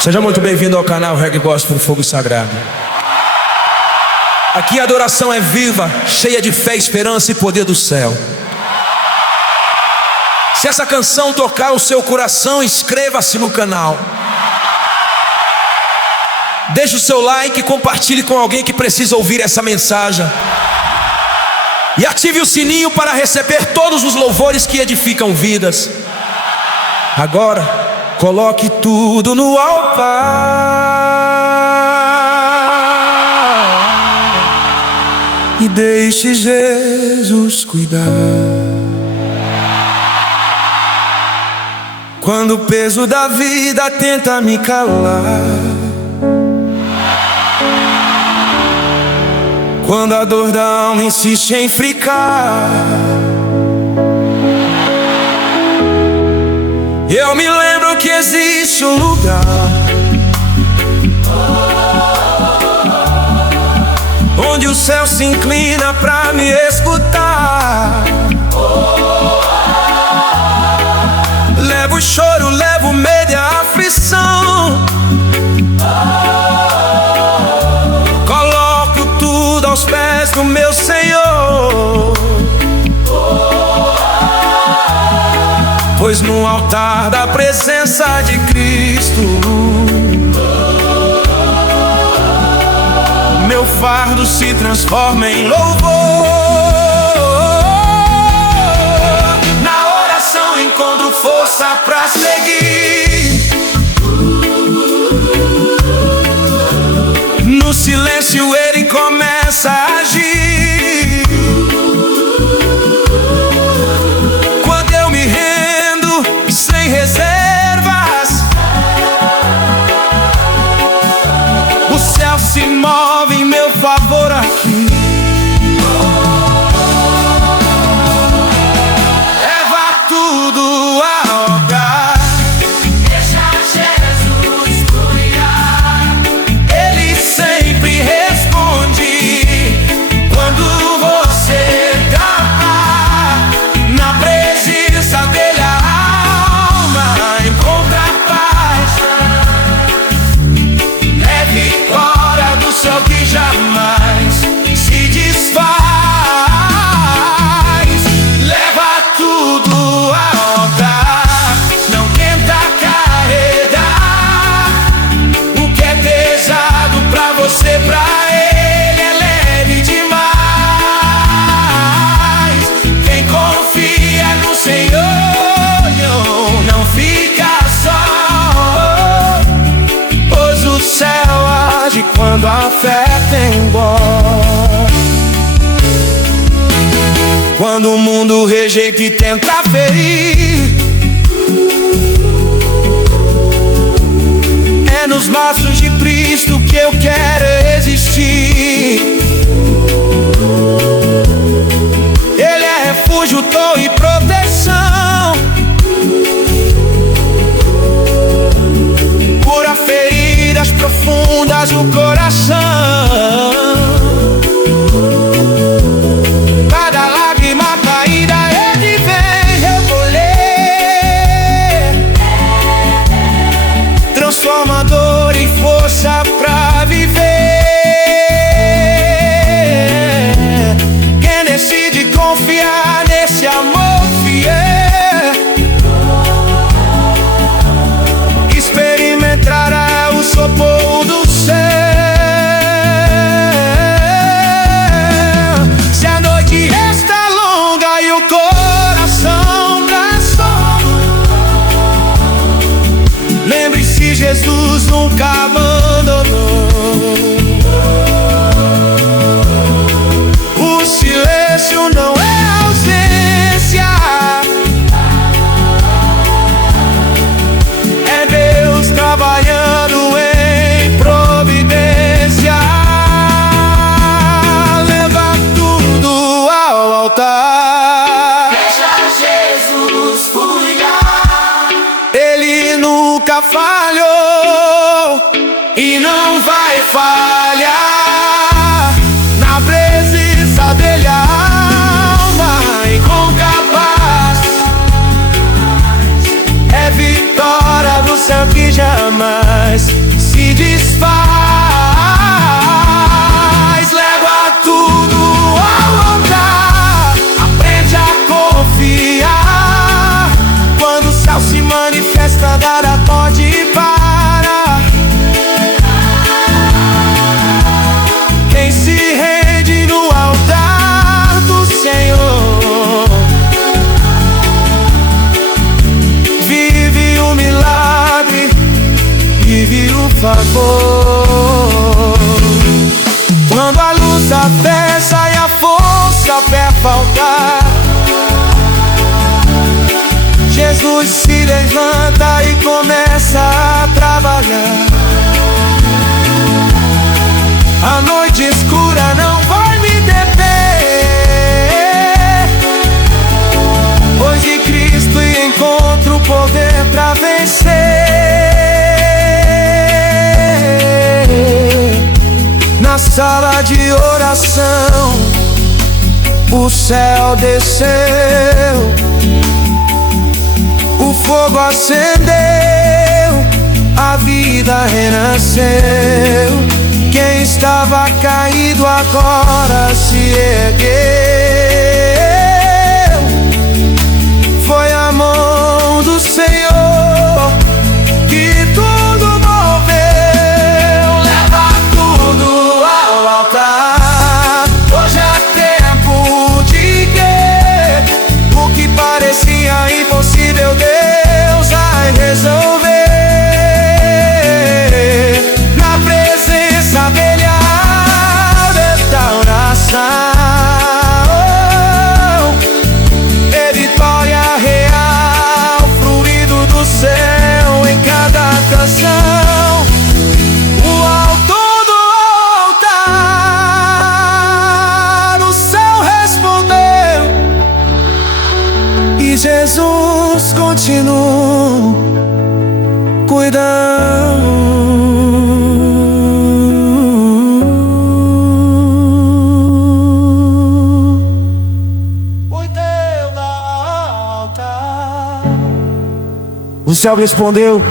Seja muito bem-vindo ao canal Reggae Gospel do Fogo Sagrado. Aqui a adoração é viva, cheia de fé, esperança e poder do céu. Se essa canção tocar o seu coração, inscreva-se no canal. Deixe o seu like e compartilhe com alguém que precisa ouvir essa mensagem. E ative o sininho para receber todos os louvores que edificam vidas. Agora, coloque tudo no altar e deixe Jesus cuidar. Quando o peso da vida tenta me calar, quando a dor da alma insiste em ficar, eu me lembro que existe um lugar onde o céu se inclina pra me escutar. Levo o choro, levo o medo e a aflição, coloco tudo aos pés do meu Senhor, pois no altar da presença de Cristo meu fardo se transforma em louvor. Na oração encontro força pra seguir, no silêncio Ele começa a agir. Quando eu me rendo sem reservas, o céu se move em meu favor aqui. Leva tudo a obra, deixa Jesus cuidar. Ele sempre responde quando você tá na presença dele. A alma encontra paz, é vitória do céu que jamais se desfaz. Leva tudo a altar, não tenta carregar o que é pesado pra você, pra Ele é leve demais. Quem confia no Senhor não fica só, pois o céu age quando a fé tem embora. Quando o mundo rejeita e tenta ferir, é nos braços de Cristo que eu quero existir. Ele é refúgio, torre e proteção, cura feridas profundas do coração. Cada lágrima caída Ele vem recolher, transforma dor em força pra viver. Quem decide confiar nesse amor fiel experimentará o sopro do céu. Se a noite está longa e o coração traçou, lembre-se, Jesus nunca abandonou. O silêncio não é ausência, é Deus trabalhando em providência. Leva tudo ao altar, deixa Jesus cuidar. Ele nunca falhou e não vai falhar. Na presença dele a alma encontra paz, é vitória do céu que jamais favor. Quando a luz da fé sai, a força pé faltar, Jesus se levanta e começa a trabalhar. A noite escura não vai me deter, pois de Cristo encontro o poder pra vencer. Na sala de oração o céu desceu, o fogo acendeu, a vida renasceu. Quem estava caído agora se ergueu. Foi a mão do Senhor que tudo moveu. Leva tudo ao altar. Hoje é tempo de que o que parecia impossível Deus vai resolver. Na presença dele há restauração. É vitória real, fluindo do céu em cada canção. O alto do altar, o céu respondeu, e Jesus continua cuidando. O céu respondeu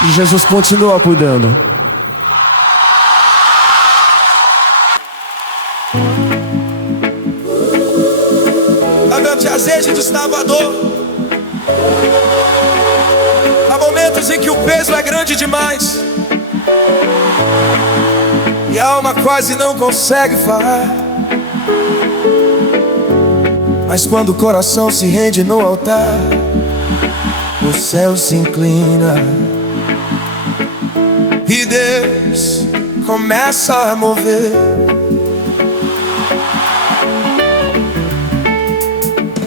e Jesus continua cuidando. Lavante azeite de Salvador. Há momentos em que o peso é grande demais e a alma quase não consegue falar. Mas quando o coração se rende no altar, o céu se inclina e Deus começa a mover.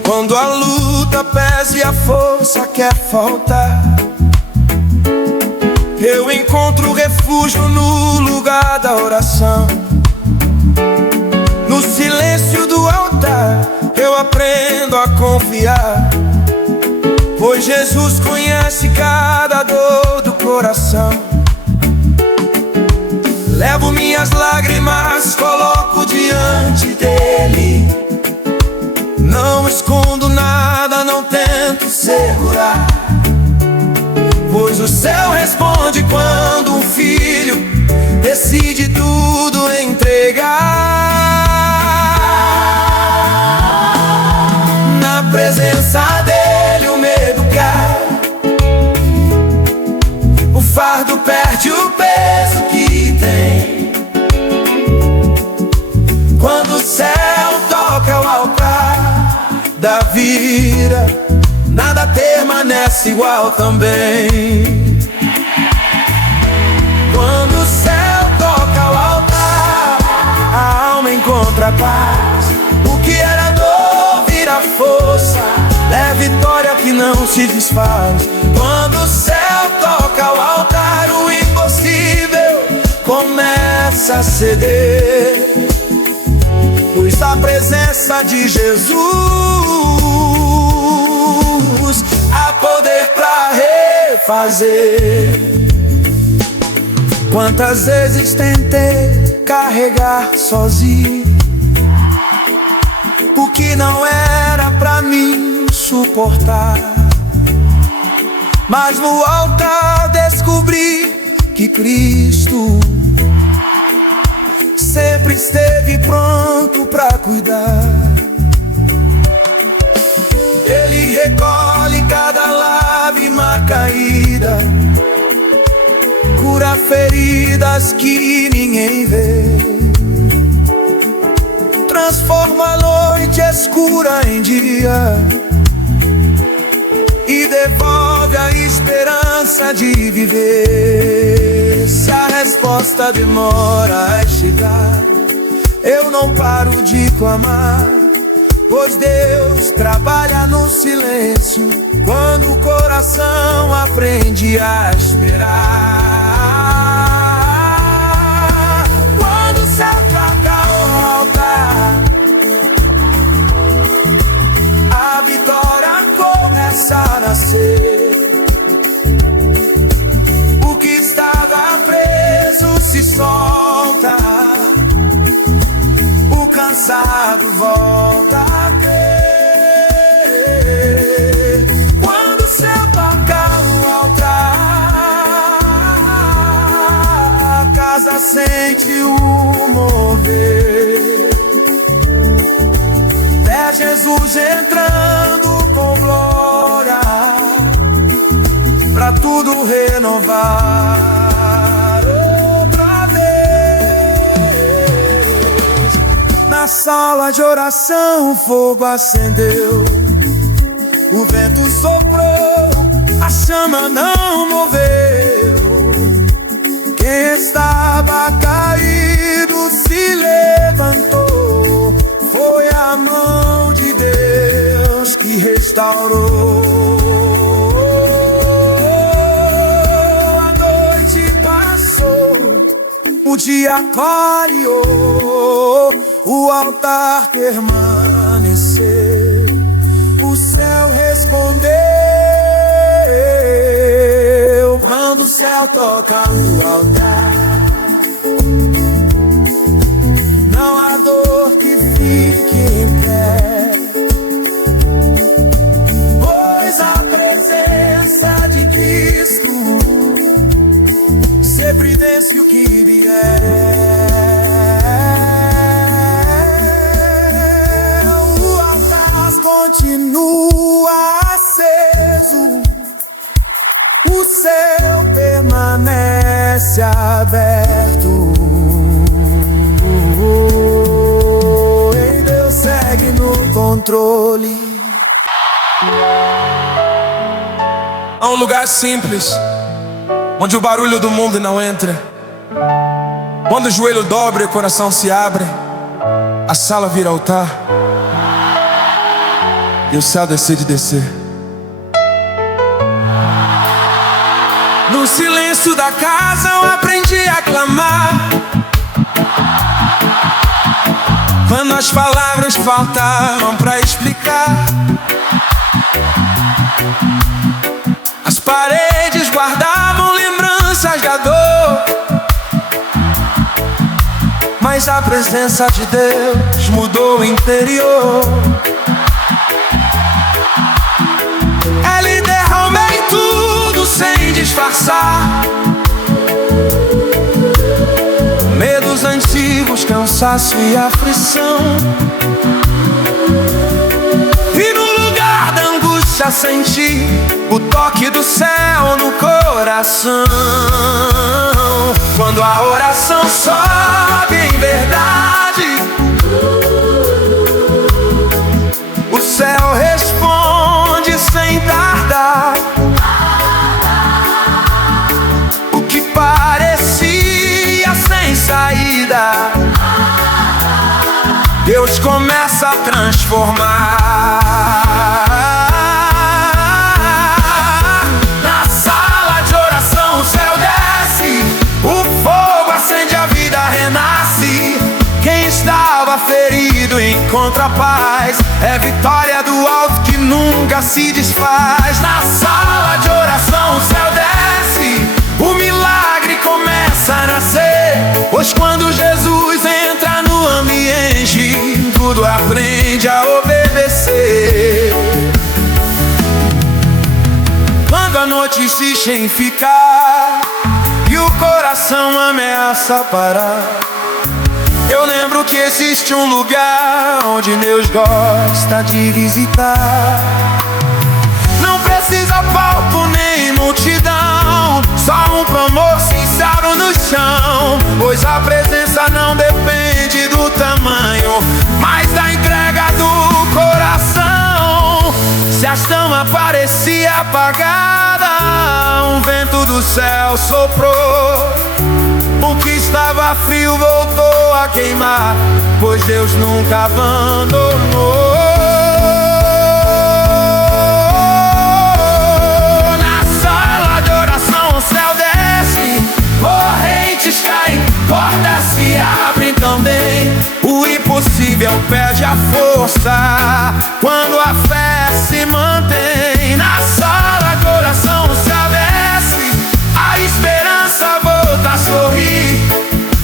Quando a luta pesa e a força quer faltar, eu encontro refúgio no lugar da oração. No silêncio do altar eu aprendo a confiar, pois Jesus conhece cada dor do coração. Levo minhas lágrimas, coloco diante dele. Não escondo nada, não tento segurar, pois o céu responde quando um filho decide tudo entregar. Na presença dele o medo cai, o fardo perde o peso que tem. Quando o céu toca o altar da vida, nada permanece igual também. Quando o céu toca o altar, a alma encontra paz. O que era dor vira força, é vitória que não se desfaz. Quando o céu toca o altar, o impossível começa a ceder, pois a presença de Jesus há poder pra refazer. Quantas vezes tentei carregar sozinho o que não era pra mim suportar, mas no altar descobri que Cristo sempre esteve pronto pra cuidar. Ele recolhe cada lágrima caída, cura feridas que ninguém vê, transforma a noite escura em dia e devolve a esperança de viver. Se a resposta demora a chegar, eu não paro de clamar, pois Deus trabalha no silêncio, quando o coração aprende a esperar. Quando se ataca o altar, a vitória começa a nascer. O que estava preso se solta, o cansado volta a crer. Quando o céu toca o altar, a casa sente o mover. É Jesus entrando com glória, pra tudo renovar outra vez. Na sala de oração o fogo acendeu, o vento soprou, a chama não moveu. Quem estava caído se levantou, foi a mão de Deus que restaurou. A noite passou, o dia clareou, o altar permaneceu, o céu respondeu. Quando o céu toca no altar, não há dor que fique em pé, pois a presença de Cristo sempre vence o que vier. O altar continua aceso, o céu permanece aberto. E Deus segue no controle. Há um lugar simples, onde o barulho do mundo não entra. Quando o joelho dobra e o coração se abre, a sala vira altar e o céu decide descer. No silêncio da casa eu aprendi a clamar, quando as palavras faltavam pra explicar. As paredes guardavam lembranças da dor, mas a presença de Deus mudou o interior. Ele derramei tudo sem disfarçar, medos antigos, cansaço e aflição. E no lugar da angústia senti o toque do céu no coração. Quando a oração sobe em verdade, o céu responde sem tardar. O que parecia sem saída, Deus começa a transformar. Na sala de oração o céu desce, o fogo acende, a vida renasce. Quem estava ferido encontra paz, é vitória do alto que nunca se desfaz. Na sala de oração o céu desce, o milagre começa a nascer, pois quando Jesus entra no ambiente, tudo aprende a obedecer. Quando a noite insiste em ficar e o coração ameaça parar, eu lembro que existe um lugar onde Deus gosta de visitar. Não precisa palco nem multidão, só um clamor sincero no chão, pois a presença não depende do tamanho, mas da entrega do coração. Se a chama parecia apagada, um vento do céu soprou, estava frio voltou a queimar, pois Deus nunca abandonou. Na sala de oração o céu desce, correntes caem, portas se abrem também. O impossível perde a força quando a fé se mantém. Na sala de oração o céu desce, a esperança volta a sorrir.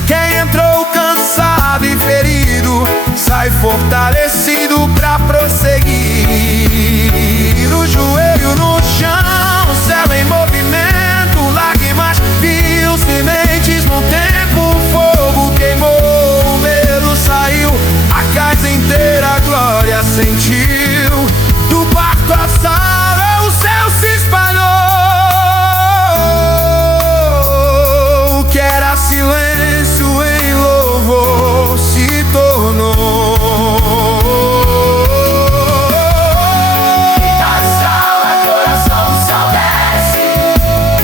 Quem entrou cansado e ferido sai fortalecido pra prosseguir. O joelho no chão, o céu em movimento, lágrimas, rios, sementes no tempo. O fogo queimou, o medo saiu, a casa inteira a glória sentiu. Do quarto à sala o céu se espalhou. O que era silêncio em louvor se tornou. Da sala de oração o céu desce,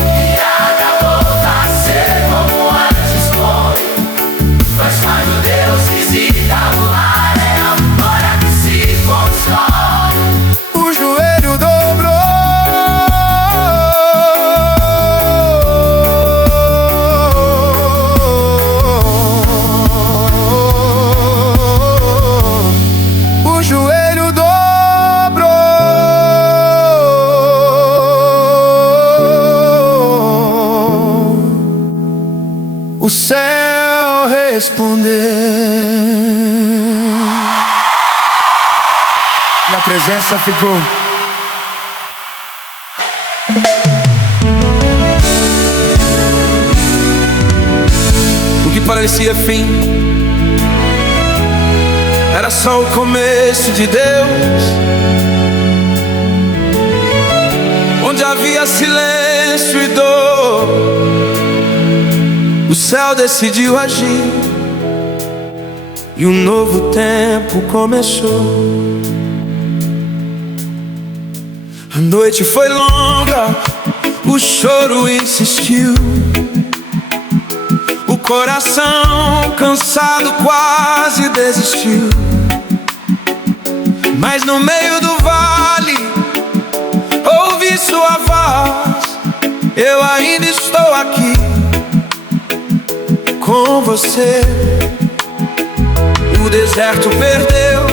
e a água volta a ser como antes foi. Mas quando Deus visita o lar, é a hora que se constrói. O joelho dobrou, o joelho dobrou. O céu respondeu. E a presença ficou. O que parecia fim era só o começo de Deus. Onde havia silêncio e dor, o céu decidiu agir e um novo tempo começou. A noite foi longa, o choro insistiu. O coração cansado quase desistiu. Mas no meio do vale ouvi sua voz. Eu ainda estou aqui com você. O deserto perdeu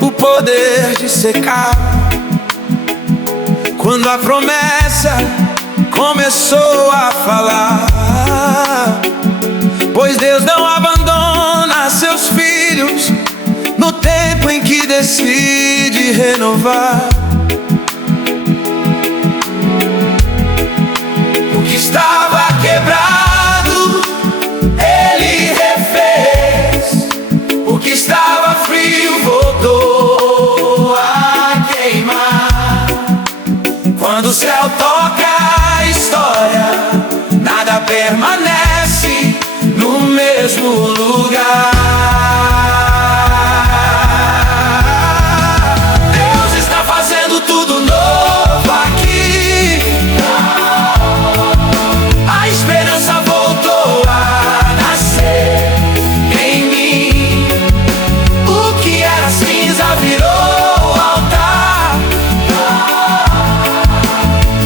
o poder de secar quando a promessa começou a falar. Pois Deus não abandona seus filhos no tempo em que decide renovar. O que estava quebrado, Ele refez. O que estava frio voltou a queimar. Quando o céu toca a história, nada permanece no mesmo lugar. Deus está fazendo tudo novo aqui. A esperança voltou a nascer em mim. O que era cinza virou altar.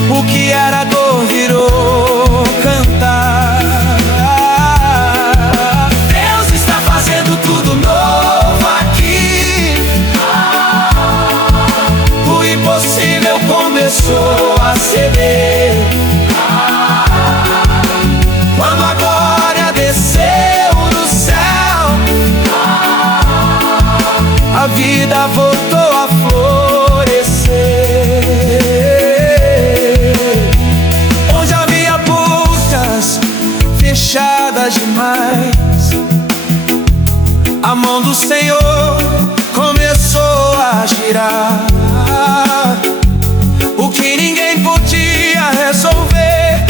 O que era dor virou cantar. Deus está fazendo tudo novo aqui. O impossível começou a ceder. Quando a glória desceu do céu, a vida voltou a florescer. Onde havia portas fechadas demais, a mão do Senhor começou a girar. O que ninguém podia resolver,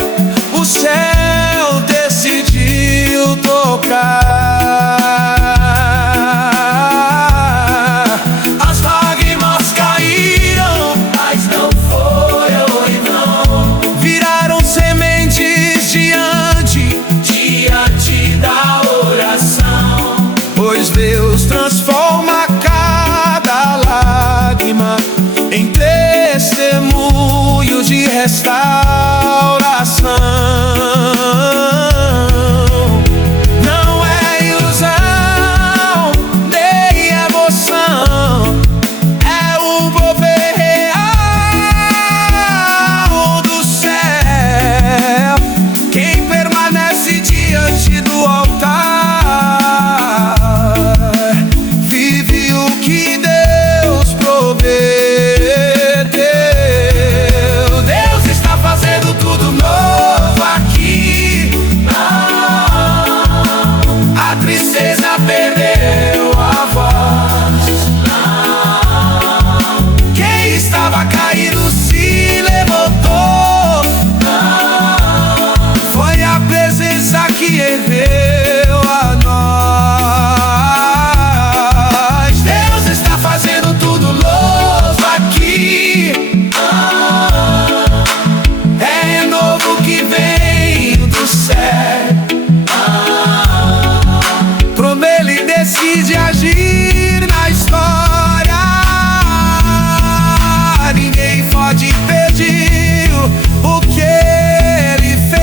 o céu decidiu tocar. As lágrimas caíram, mas não foram em vão. Viraram sementes diante permanece diante do altar, vive o que Deus prometeu. Deus está fazendo tudo novo aqui. A tristeza perdeu a voz. Quem estava caído se levantou. Foi a presença que ergueu a nós. Deus está fazendo tudo novo aqui. É novo que vem do céu. Ele decide agir na história. Ninguém pode impedir o que Ele fez.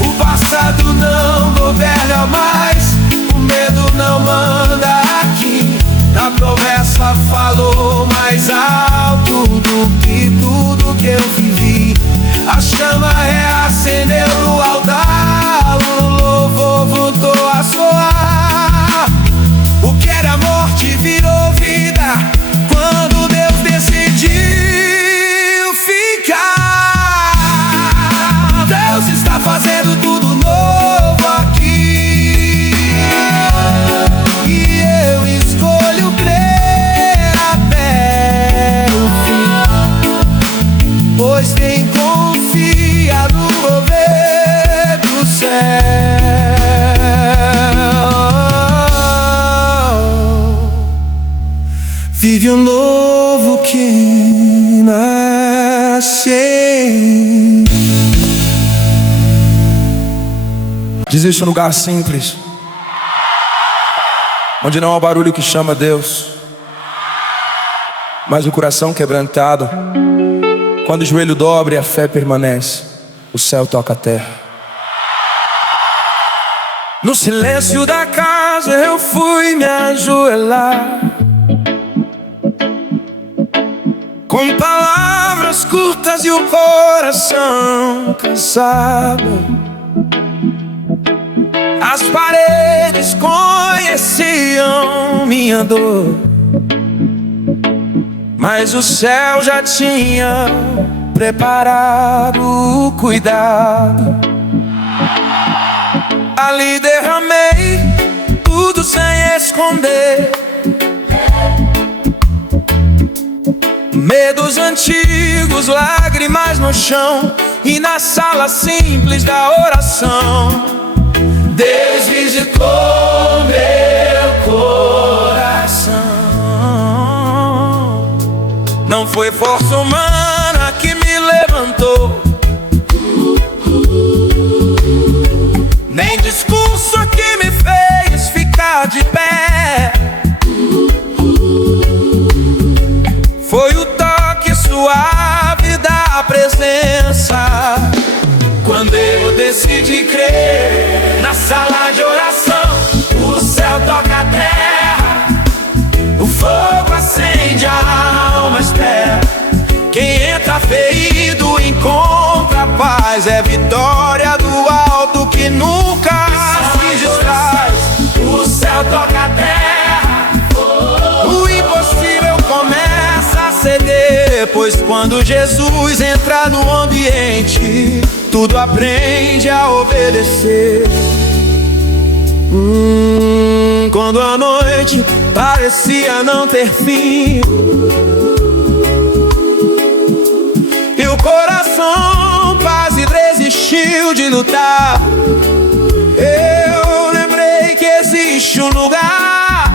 O passado não governa mais, o medo não manda aqui. A promessa falou mais alto do que tudo que eu vivi. A chama reacendeu no altar, o louvor voltou a soar. O que era morte virou vida quando Deus decidiu ficar. Deus está fazendo tudo novo aqui, e eu escolho crer até o fim, pois quem confia no mover do céu vive um novo que nasce. Existe um lugar simples, onde não há barulho que chama Deus, mas o coração quebrantado. Quando o joelho dobra e a fé permanece, o céu toca a terra. No silêncio da casa eu fui me ajoelhar, com palavras curtas e o coração cansado. As paredes conheciam minha dor, mas o céu já tinha preparado o cuidado. Ali derramei tudo sem esconder, medos antigos, lágrimas no chão, e na sala simples da oração Deus visitou meu coração. Não foi força humana que me levantou, nem discurso que me fez ficar de pé. Foi o toque suave da presença. Quando eu decidi crer, na sala de oração, o céu toca a terra, o fogo acende, a alma espera. Quem entra ferido encontra paz, é vitória do alto que nunca se distrai. O céu toca a terra, o impossível começa a ceder, pois quando Jesus entra no ambiente, tudo aprende a obedecer. Quando a noite parecia não ter fim e o coração quase desistiu de lutar, eu lembrei que existe um lugar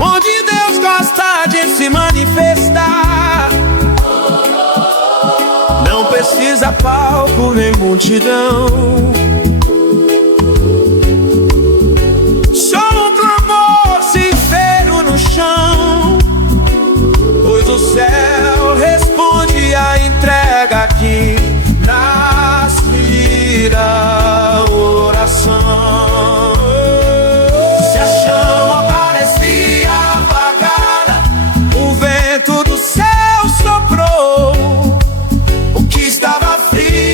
onde Deus gosta de se manifestar. Não precisa palco nem multidão, só um clamor sincero no chão, pois o céu responde a entrega aqui na oração. Se a chama parecia apagada, o vento do céu soprou. O que estava frio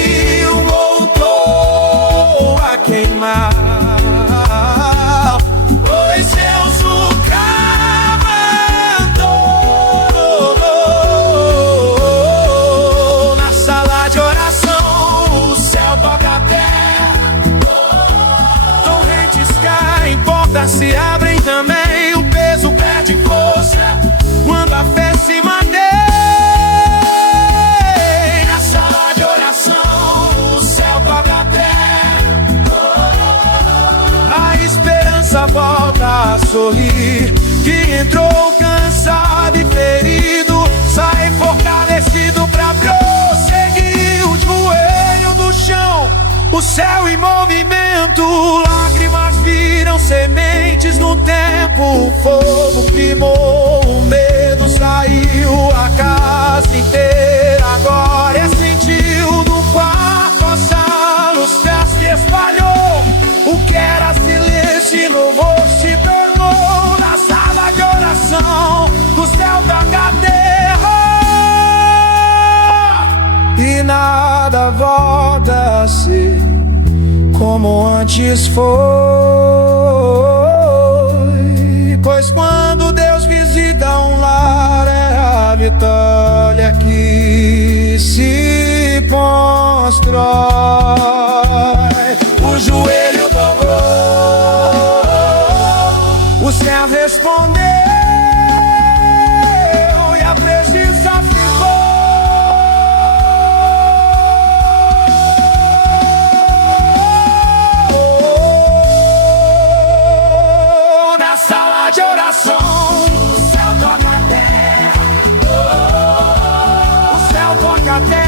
sorrir, que entrou cansado e ferido, sai fortalecido pra prosseguir. O joelho no chão, o céu em movimento, lágrimas viram sementes no tempo. O fogo queimou, o medo saiu, a casa inteira agora sentiu. No quarto a sala, o céu se espalhou, o que era silêncio e louvor se tornou. Na sala de oração, o céu toca a terra e nada volta a ser como antes foi. Pois quando Deus visita um lar, é a vitória que se constrói. O joelho dobrou, o céu respondeu e a presença ficou. Na sala de oração, o céu toca a terra, o céu toca a terra.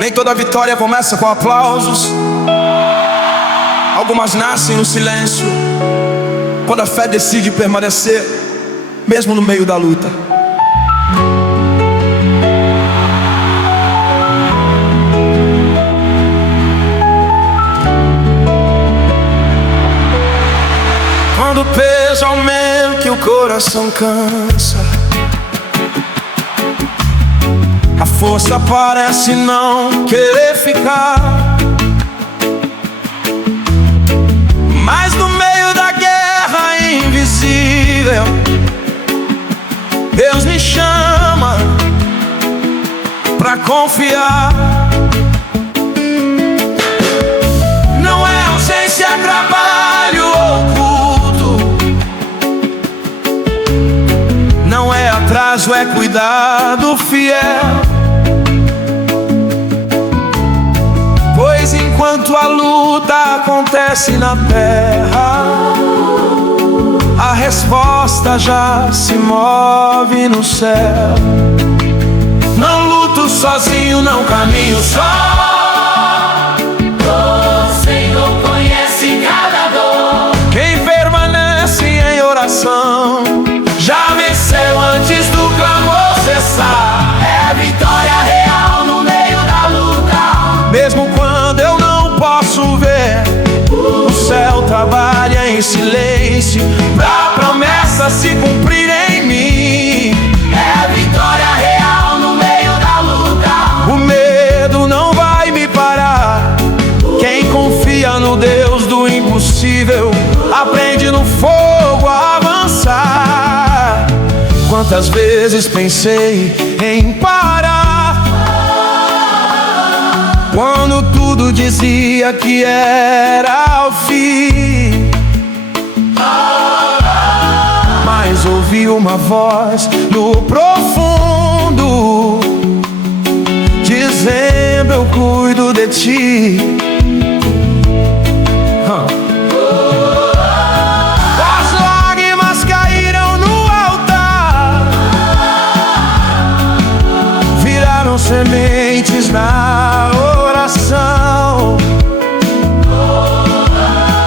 Nem toda vitória começa com aplausos. Algumas nascem no silêncio, quando a fé decide permanecer, mesmo no meio da luta. Quando o peso aumenta e o coração cansa, a força parece não querer ficar. Mas no meio da guerra invisível, Deus me chama pra confiar. Não é ausência, trabalho oculto, não é atraso, é cuidado fiel. Pois enquanto a luta acontece na terra, a resposta já se move no céu. Não luto sozinho, não caminho só. O Senhor conhece cada dor. Quem permanece em oração já venceu antes do clamor cessar. É vitória real no meio da luta. Mesmo quando eu não posso ver, o céu trabalha em silêncio pra promessa se cumprir em mim. É vitória real no meio da luta. O medo não vai me parar. Quem confia no Deus do impossível aprende no fogo a avançar. Quantas vezes pensei em parar, quando tudo dizia que era o fim, mas ouvi uma voz no profundo dizendo: eu cuido de ti. As lágrimas caíram no altar, viraram sementes na oração.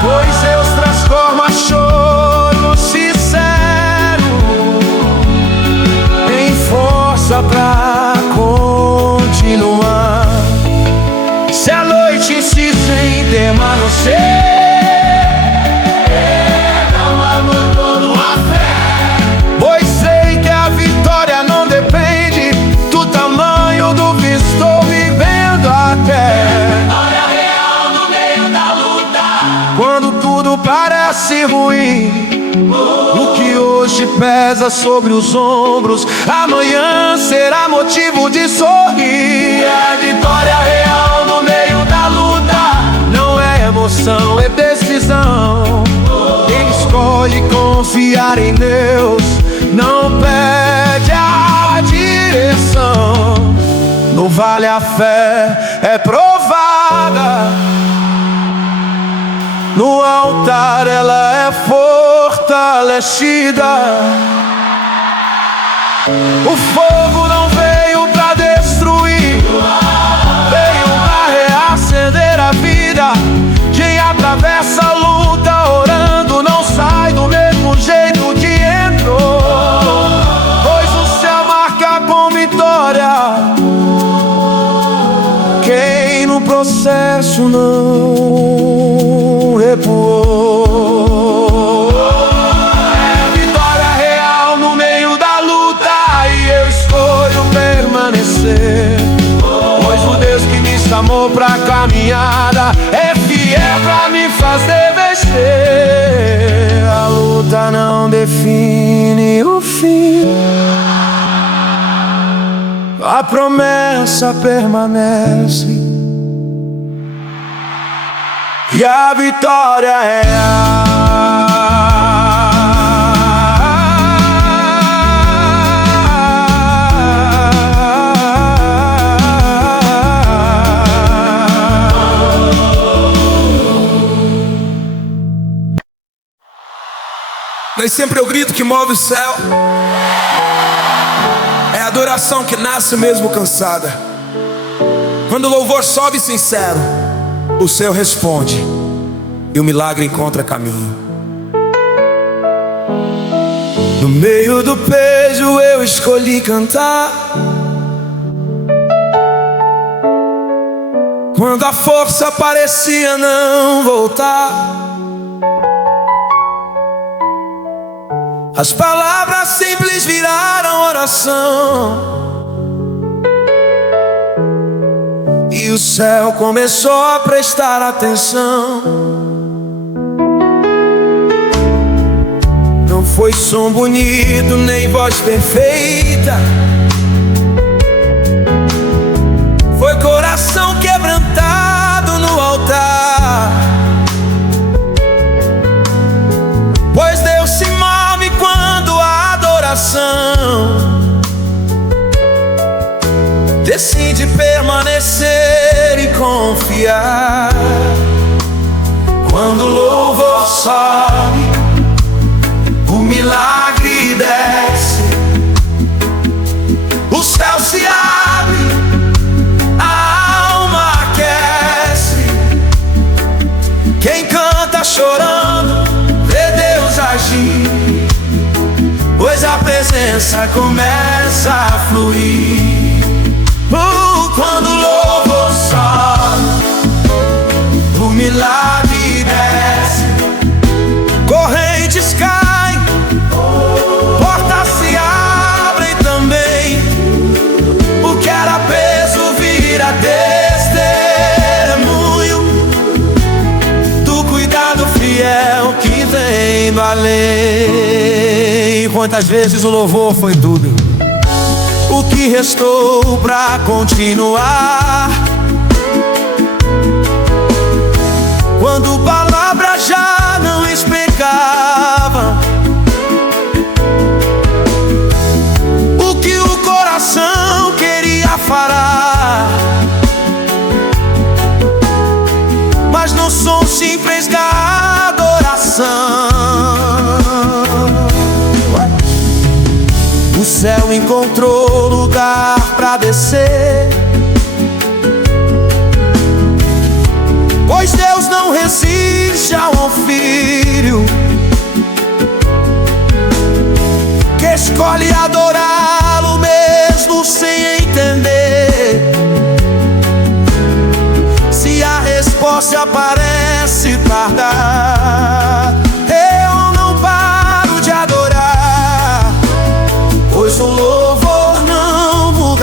Pois Deus transforma choro sincero em força pra continuar. Se a noite insiste em permanecer, Não abandono a fé. pois sei que a vitória não depende do tamanho do que estou vivendo até. Vitória real no meio da luta. Quando tudo parece ruim, pesa sobre os ombros, amanhã será motivo de sorrir. É a vitória real no meio da luta, não é emoção, é decisão. Quem escolhe confiar em Deus não perde a direção. No vale a fé é provada, no altar ela é fortalecida. O fogo não veio pra destruir, veio pra reacender a vida. Quem atravessa a luta orando não sai do mesmo jeito que entrou, pois o céu marca com vitória quem no processo não recuou. É vitória real no meio da luta e eu escolho permanecer, pois o Deus que me chamou pra caminhada é fiel pra me fazer vencer. A luta não define o fim, a promessa permanece e a vitória é Nem sempre é o grito que move o céu, é a adoração que nasce mesmo cansada. Quando o louvor sobe sincero, o céu responde e o milagre encontra caminho. No meio do peso eu escolhi cantar, quando a força parecia não voltar. As palavras simples viraram oração e o céu começou a prestar atenção. Não foi som bonito, nem voz perfeita, foi coração quebrantado no altar. Pois Deus se move quando a adoração decide permanecer e confiar. Quando o louvor sobe, o milagre desce, o céu se abre, a alma aquece. Quem canta chorando vê Deus agir, pois a presença começa a fluir. Quando o louvor sobe, o milagre desce, correntes caem, portas se abrem também. O que era peso vira testemunho do cuidado fiel que vem do além. Quantas vezes o louvor foi tudo, o que restou pra continuar? Quando palavras já não explicavam o que o coração queria falar, mas no som simples da adoração o céu encontrou lugar pra descer. Pois Deus não resiste a um filho que escolhe adorá-lo mesmo sem entender. Se a resposta parece tardar, eu não paro de adorar, pois o louvor não muda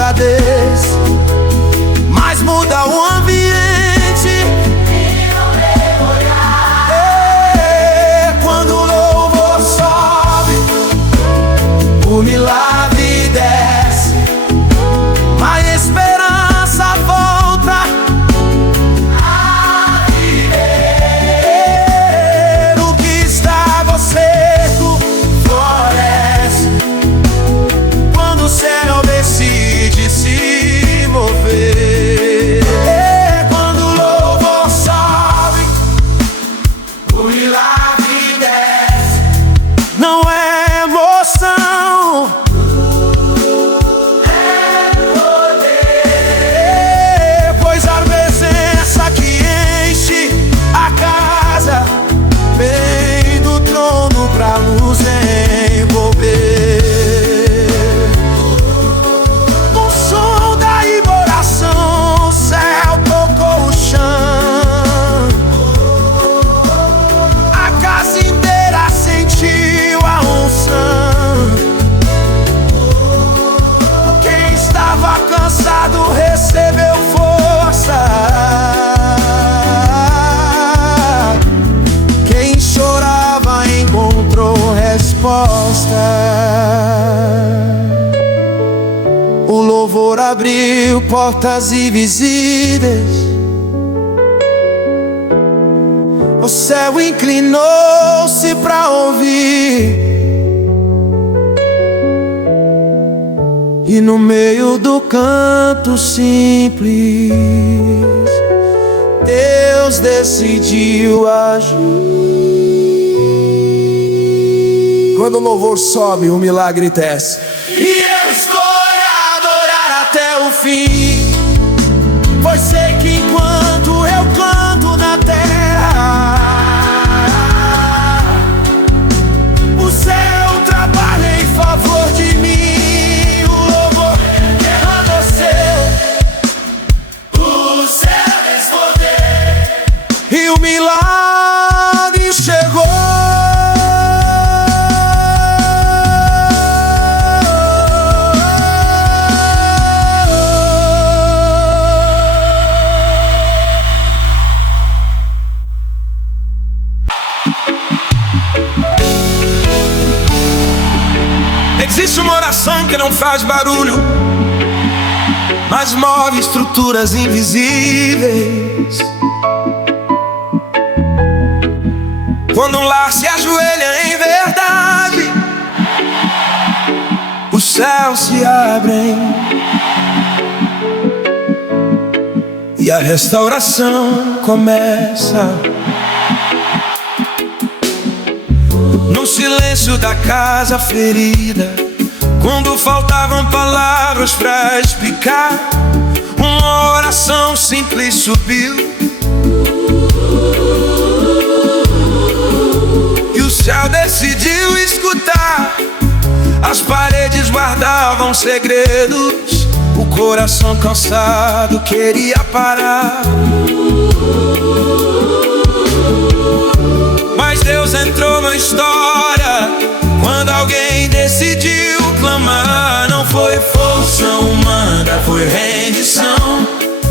portas invisíveis, o céu inclinou-se para ouvir, e no meio do canto simples, Deus decidiu agir. Quando o louvor sobe, o milagre desce. E eu escolho adorar até o fim, pois sei que enquanto eu canto na terra, o céu trabalha em favor de mim. O louvor derrama o céu responder, e o milagre chegou. Existe uma oração que não faz barulho, mas move estruturas invisíveis. Quando um lar se ajoelha em verdade, os céus se abrem e a restauração começa. No silêncio da casa ferida, quando faltavam palavras pra explicar, uma oração simples subiu, e o céu decidiu escutar. As paredes guardavam segredos, o coração cansado queria parar. Mas Deus entrou na história quando alguém decidiu clamar. Não foi força humana, foi rendição.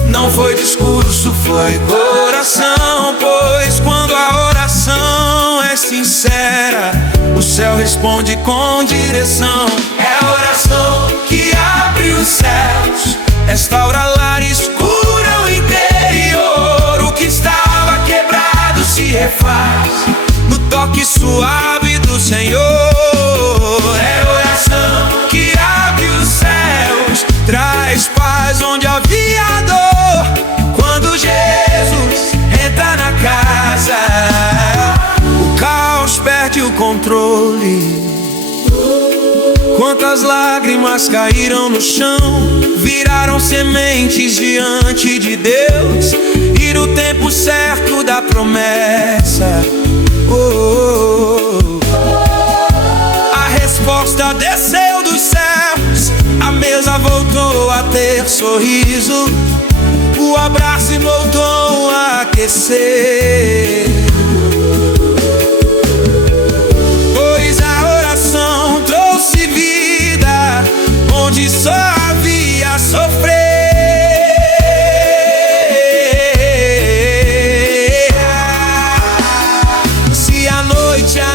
Não foi discurso, foi coração. Pois quando a oração é sincera, o céu responde com direção. É a oração que abre os céus, restaura lares, cura o interior. O que estava quebrado se refaz no toque suave do Senhor. É oração que abre os céus, traz paz onde havia dor. Quando Jesus entra na casa, o caos perde o controle. Quantas lágrimas caíram no chão, viraram sementes diante de Deus, e no tempo certo da promessa, a resposta desceu dos céus, a mesa voltou a ter sorriso, o abraço voltou a aquecer. Pois a oração trouxe vida onde só havia sofrer.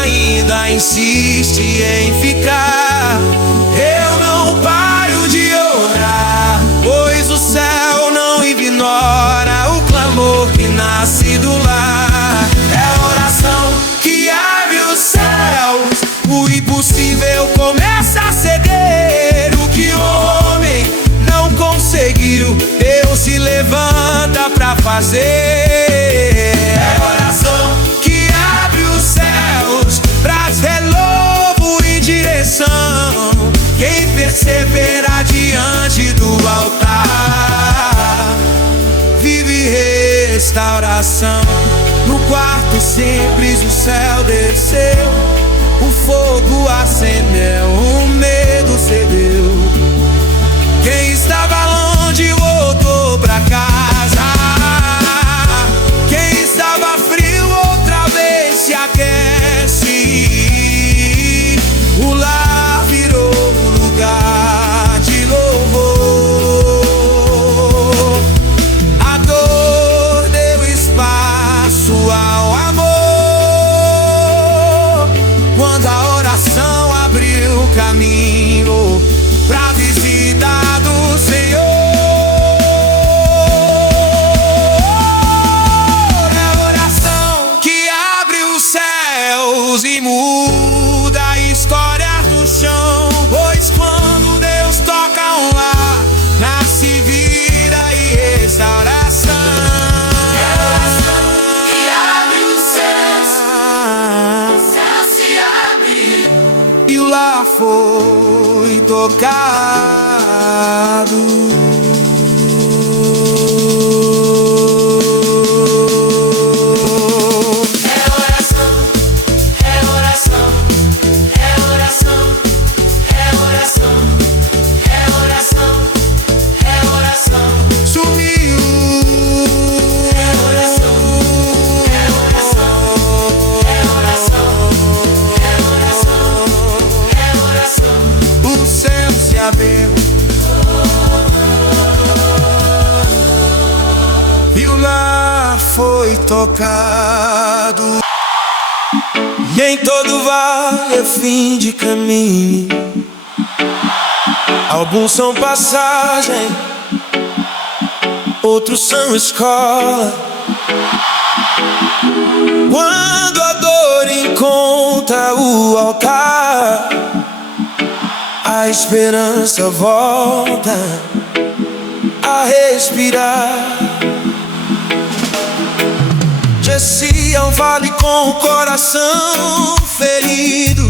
Ainda insiste em ficar, eu não paro de orar, pois o céu não ignora o clamor que nasce do lar. É a oração que abre os céus, o impossível começa a ceder. O que o homem não conseguiu, Deus se levanta pra fazer. É a oração que abre os céus, traz renovo e direção. Quem perseverar diante do altar vive restauração. No quarto simples o céu desceu, o fogo acendeu, o medo cedeu. Quem estava longe voltou pra casa, quem estava frio outra vez se aquece. O lar virou lugar de louvor, a dor deu espaço ao amor. Quando a oração abriu caminho pra visita do Senhor. luar foi tocado. E o lar foi tocado. E em todo vale é fim de caminho. Alguns são passagem, outros são escola. Quando a dor encontra o altar, a esperança volta a respirar. Desci ao vale com o coração ferido,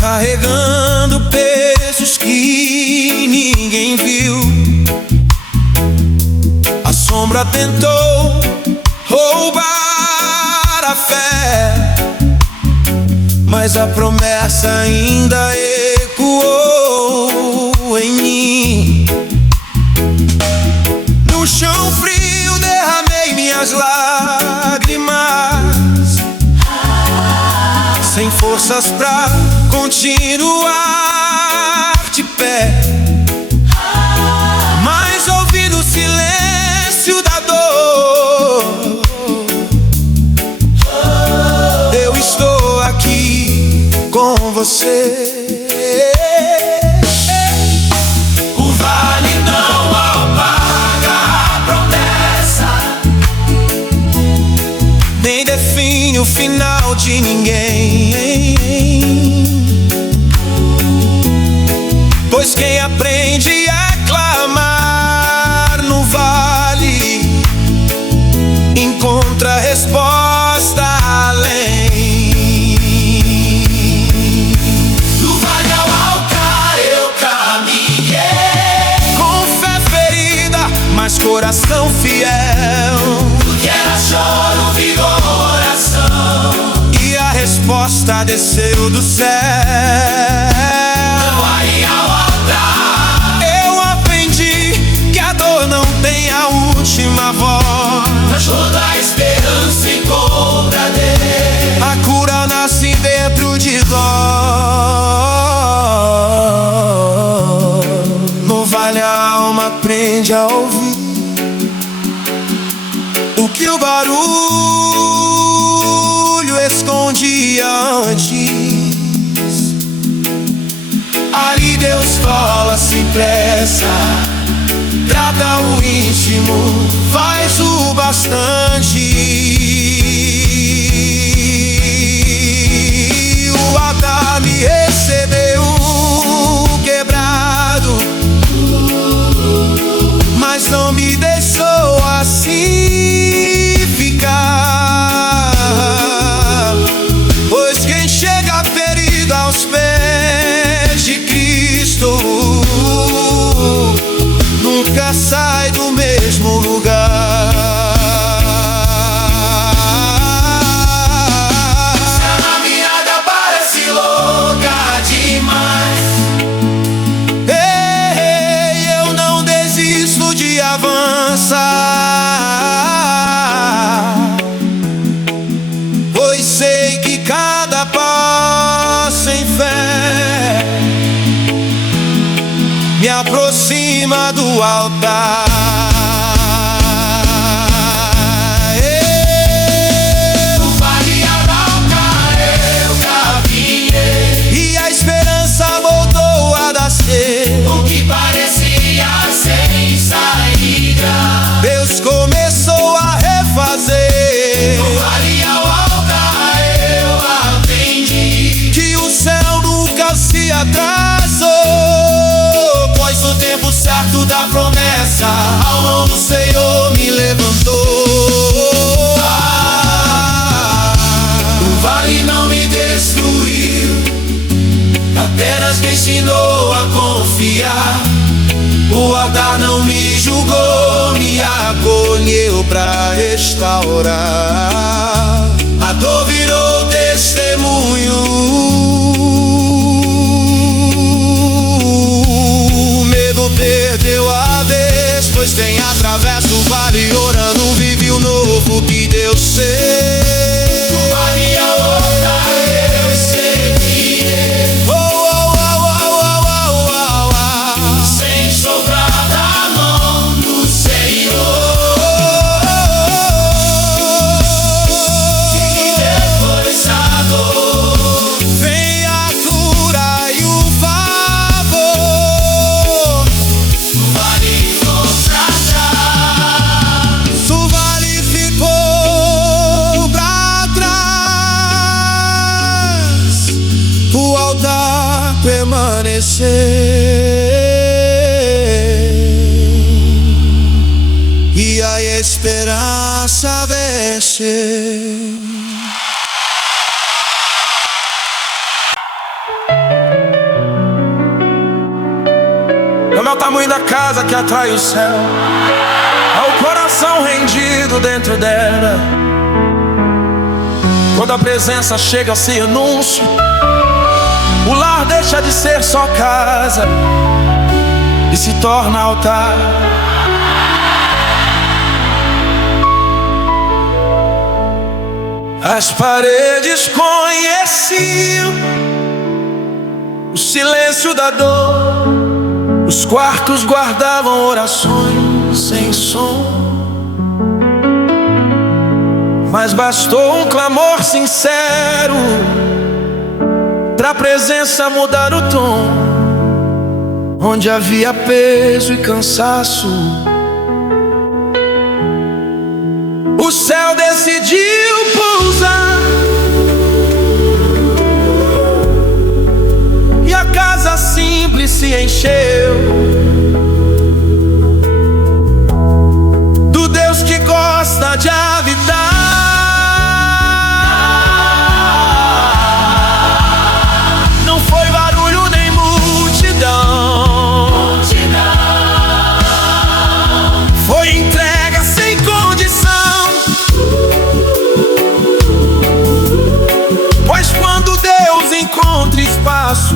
carregando pesos que ninguém viu. A sombra tentou roubar a fé, mas a promessa ainda ecoou em mim. No chão frio derramei minhas lágrimas, sem forças pra continuar de pé. Mas ouvi no silêncio da dor, eu estou aqui com você. O vale não apaga a promessa, nem define o final de ninguém. Pois quem aprende a clamar no vale encontra a resposta além. do vale ao altar eu caminhei, Com fé ferida, mas coração fiel. porque era choro, vigor, oração. E a resposta desceu do céu. Vale ao altar, Eu aprendi que a dor não tem a última voz. mas toda a esperança encontra Deus. A cura nasce dentro de nós. No vale a alma aprende a ouvir o que o barulho escondia antes. Ali Deus fala sem pressa, trata o íntimo, faz o bastante. O altar me recebeu quebrado, mas não me deixou assim ficar. Pois quem chega ferido aos pés de Cristo nunca sai do mesmo lugar. Se a caminhada parece louca demais, Ei, eu não desisto de avançar, pois sei que cada passo em fé me aproxima do altar. do vale ao altar eu caminhei, E a esperança voltou a nascer. o que parecia sem saída. Deus começou a refazer. Do vale ao altar eu aprendi Que o céu nunca se atrasou, pois o tempo certo da promessa ao mão do Senhor me levantou. o vale não me destruiu, pra restaurar. A dor virou testemunho, o medo perdeu a vez, pois quem atravessa o vale orando vive o novo que Deus fez. Maria outra eu seguirei, sem sobrar da mão do Senhor. E depois a dor Vem a cura e o favor, o vale ficou pra trás. o vale ficou pra trás, o altar permaneceu e a esperança venceu. Não é o tamanho da casa que atrai o céu, é o coração rendido dentro dela. Quando a presença chega sem anúncio, o lar deixa de ser só casa e se torna altar. As paredes conheciam o silêncio da dor, os quartos guardavam orações sem som, mas bastou um clamor sincero pra presença mudar o tom. Onde havia peso e cansaço, o céu decidiu pousar, e a casa simples se encheu do Deus que gosta de habitar. Não foi barulho nem multidão, foi entrega sem condição. Pois quando Deus encontra espaço,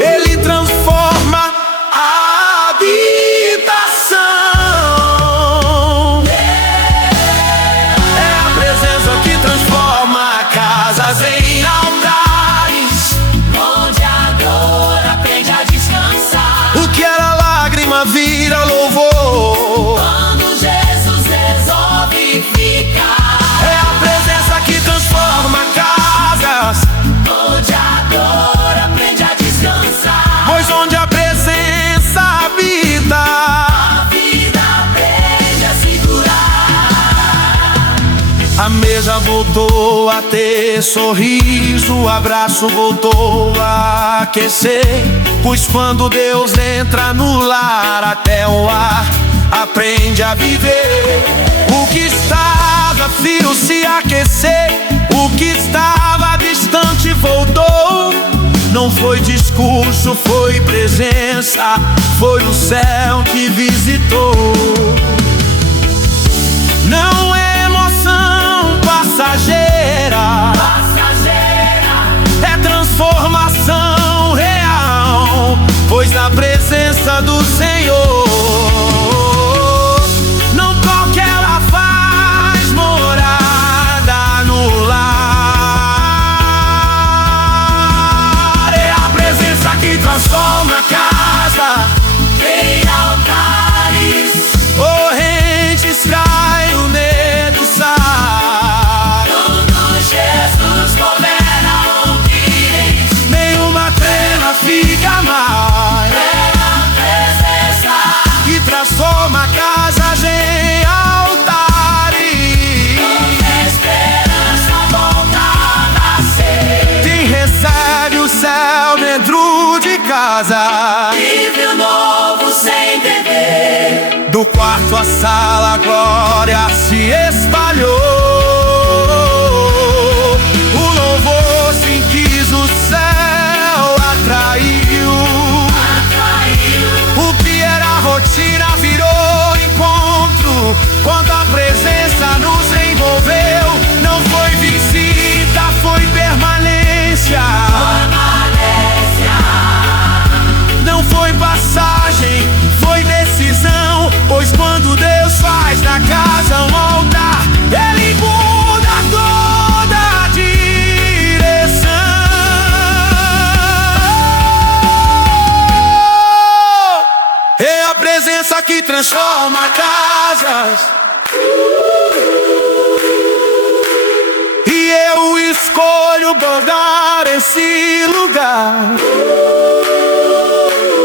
Ele transforma a habitação. É a presença que transforma casas em altares, Onde a dor aprende a descansar. o que era lágrima vira louvor. Quando Jesus resolve ficar, É a presença que transforma casas, onde a dor aprende a descansar. pois onde a presença habita, A vida aprende a segurar. a mesa voltou a ter sorriso, o abraço voltou a aquecer. Pois quando Deus entra no lar, até o ar aprende a viver. O que estava frio se aquecer, o que estava distante voltou. Não foi discurso, foi presença, foi o céu que visitou. Não é emoção passageira, é transformação real, pois na presença do Senhor não qualquer ela faz morada no lar. É a presença que transforma a casa Em altares, correntes cai, o medo sai. quando Jesus governa o ambiente, Nenhuma treva fica mais, a presença que transforma casas em altares. esperança volta a nascer. Quem recebe o céu dentro de casa, Vive o novo sem dever. do quarto à sala a glória se espalhou. O louvor sem quis o céu atraiu. O que era rotina virou encontro. quando a presença nos envolveu. Não foi visita, foi permanência. Não foi passagem, foi decisão. Pois quando Deus faz na casa um altar, Ele muda toda a direção. É a presença que transforma casas. E eu escolho guardar esse lugar,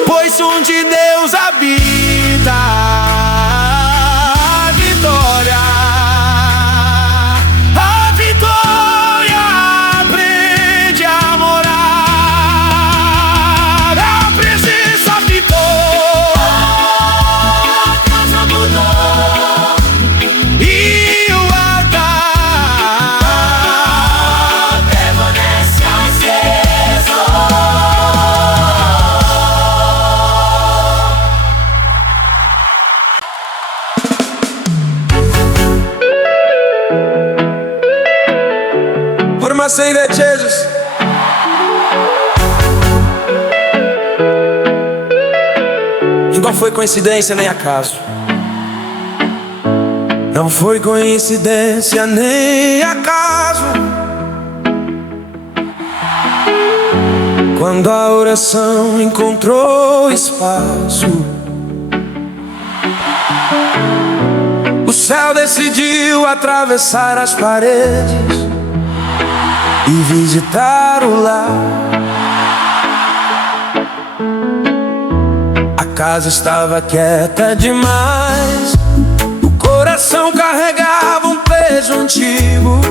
pois onde Deus habita, a vitória aprende a morar. A presença habitou, A casa mudou, e o altar permanece aceso. Por uma série de Jesus. Não foi coincidência nem acaso. Não foi coincidência nem acaso. Quando a oração encontrou espaço, o céu decidiu atravessar as paredes e visitar o lar. A casa estava quieta demais, o coração carregava um peso antigo.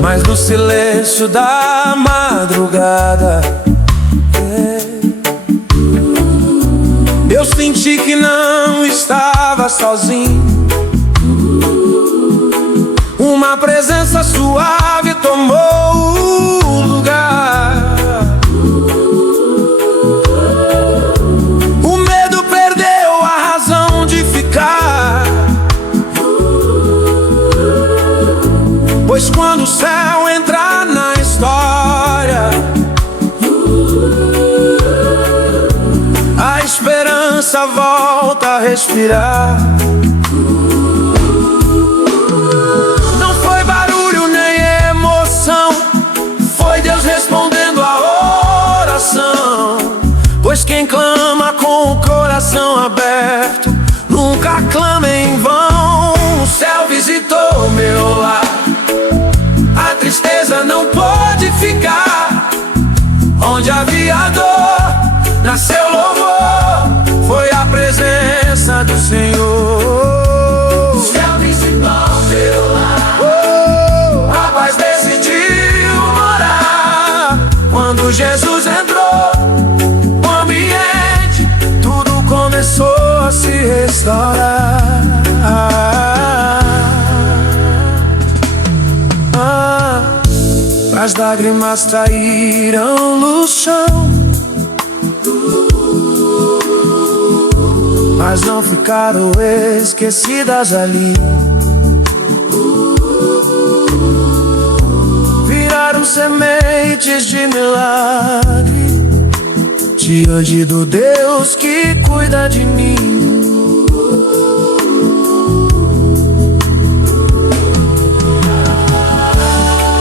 Mas no silêncio da madrugada, eu senti que não estava sozinho. Uma presença suave tomou o lugar. O medo perdeu a razão de ficar, pois quando o céu entrar na história, a esperança volta a respirar. Não foi barulho nem emoção, foi Deus respondendo a oração. Pois quem clama com o coração aberto nunca clama em vão. O céu visitou meu lar, a tristeza não pôde ficar. Onde havia dor, nasceu louvor, foi a presença do Senhor. O céu visitou meu lar, A paz decidiu morar. Quando Jesus entrou, o ambiente, tudo começou a se restaurar. As lágrimas caíram no chão, mas não ficaram esquecidas ali. Viraram sementes de milagre diante do Deus que cuida de mim.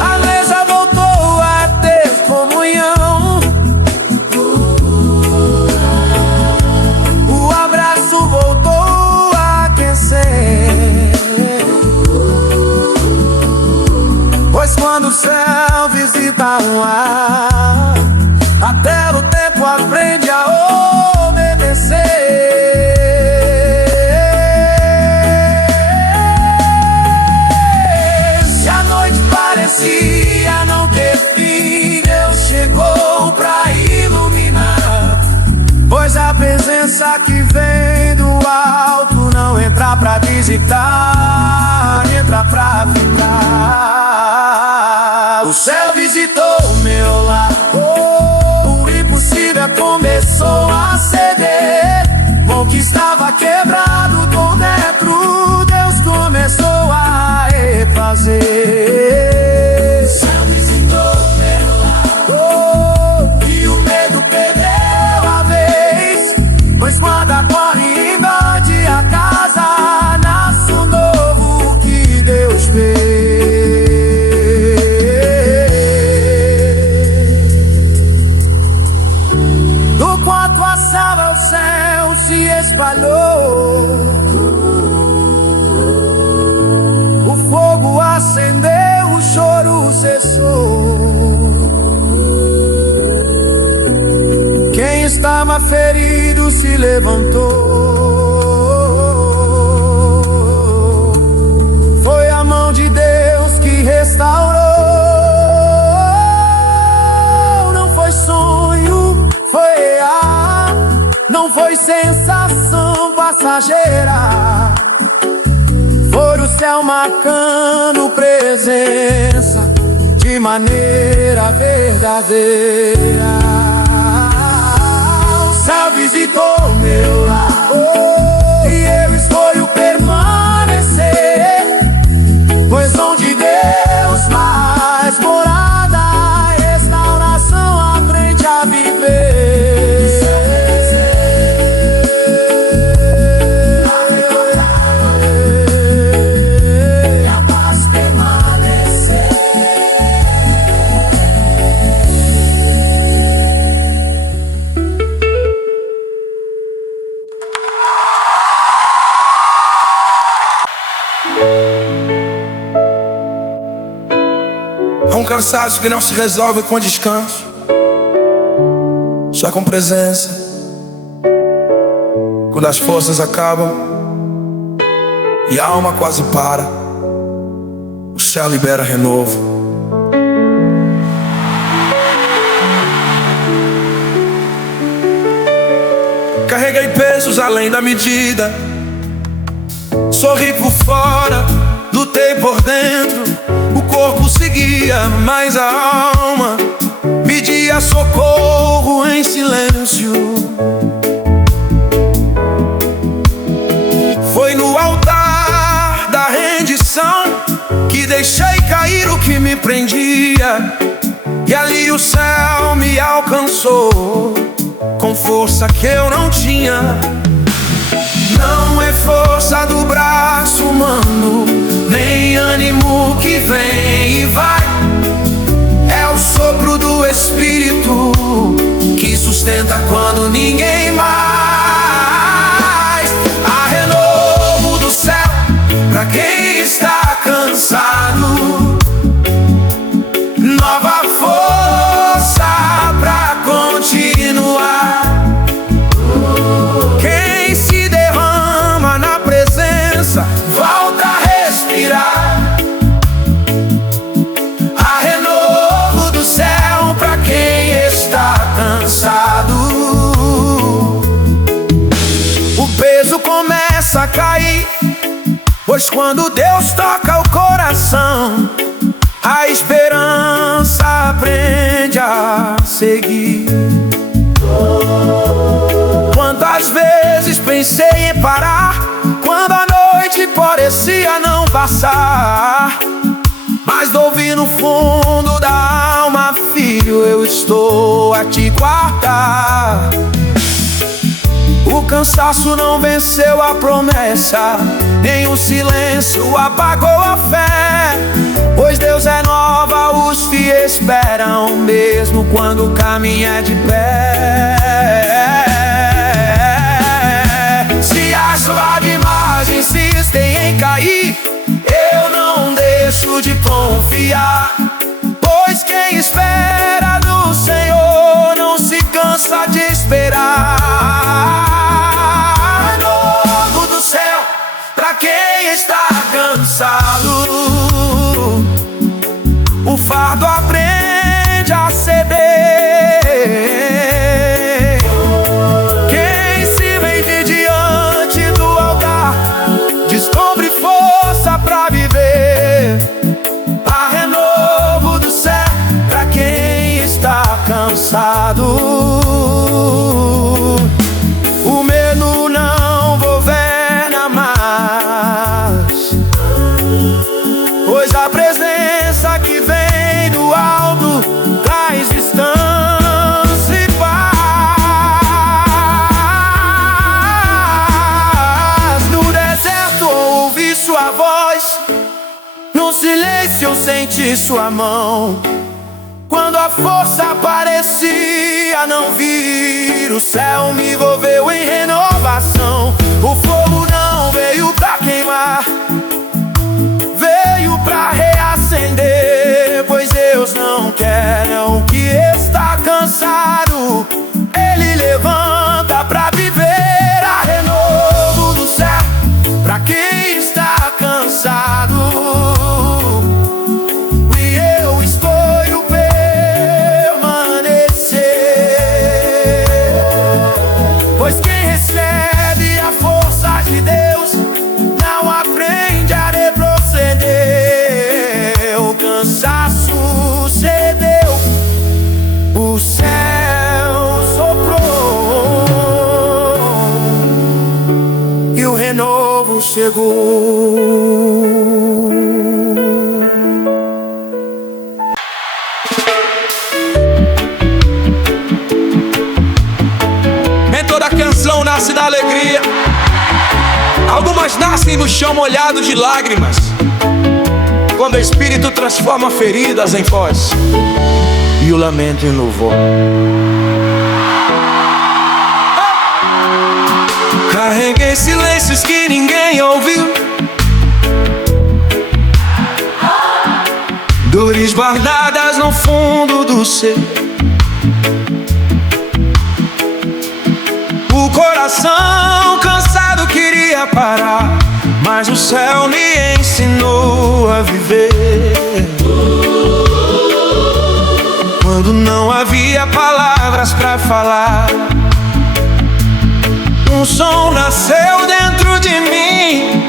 A mesa voltou a ter comunhão, o abraço voltou a aquecer. Pois quando o céu visita o ar, até o tempo aprende a obedecer. Se a noite parecia não ter fim, Deus chegou pra iluminar. Pois a presença que vem do alto não entra pra visitar, entra pra ficar. O céu visitou meu lar, o impossível começou a ceder. Conquistar nascer. O céu visitou meu lar, E o medo perdeu a vez, pois quando a glória invade a casa, nasce o novo que Deus fez. Do quanto a sal ao céu se espalhou, o fogo acendeu, o choro cessou. Quem estava ferido se levantou. Foi a mão de Deus que restaurou. Não foi sonho, foi real. Não foi sensação passageira. Foi o céu marcando presença de maneira verdadeira. O céu visitou meu lar, e eu escolho permanecer, pois onde Deus faz morada, restauração aprende a viver. e a paz permanecer. Há um cansaço que não se resolve com descanso, só com presença. Quando as forças acabam e a alma quase para, o céu libera renovo. Carreguei pesos além da medida, sorri por fora, lutei por dentro. O corpo seguia, mas a alma pedia socorro em silêncio. Foi no altar da rendição que deixei cair o que me prendia, e ali o céu me alcançou com força que eu não tinha. Não é força do braço humano, nem ânimo que vem e vai. É o sopro do Espírito que sustenta quando ninguém mais. Há renovo do céu pra quem está cansado, nova força pra continuar. Quem se derrama na presença volta a respirar. Há renovo do céu pra quem está cansado. O peso começa a cair, pois quando Deus toca o coração, a esperança aprende a seguir. Quantas vezes pensei em parar, quando a noite parecia não passar, mas ouvi no fundo da alma: filho, eu estou a te guardar. O cansaço não venceu a promessa, nem o silêncio apagou a fé, pois Deus renova os que esperam, mesmo quando o caminho é de pé. Se acham demais, insistem em cair, eu não deixo de confiar, pois quem espera no Senhor não se cansa de esperar. Novo do céu pra quem está cansado, o fardo aprende a ceder. Quem se vende diante do altar descobre força pra viver. Há renovo senti sua mão. Quando a força parecia não vir, o céu me envolveu em renovação. O fogo não veio pra queimar, veio pra reacender. Pois Deus não quer o que está cansado, Ele levanta pra viver. Há renovo do céu pra quem está cansado, e eu escolho permanecer. Pois quem recebe a força de Deus não aprende a retroceder. O cansaço cedeu, o céu soprou e o renovo chegou. Nem toda canção nasce da alegria, algumas nascem no chão molhado de lágrimas, quando o Espírito transforma feridas em voz e o lamento em louvor. Carreguei silêncios que ninguém ouviu, dores guardadas no fundo do ser. O coração cansado queria parar, mas o céu me ensinou a viver. Quando não havia palavras pra falar, um som nasceu dentro de mim.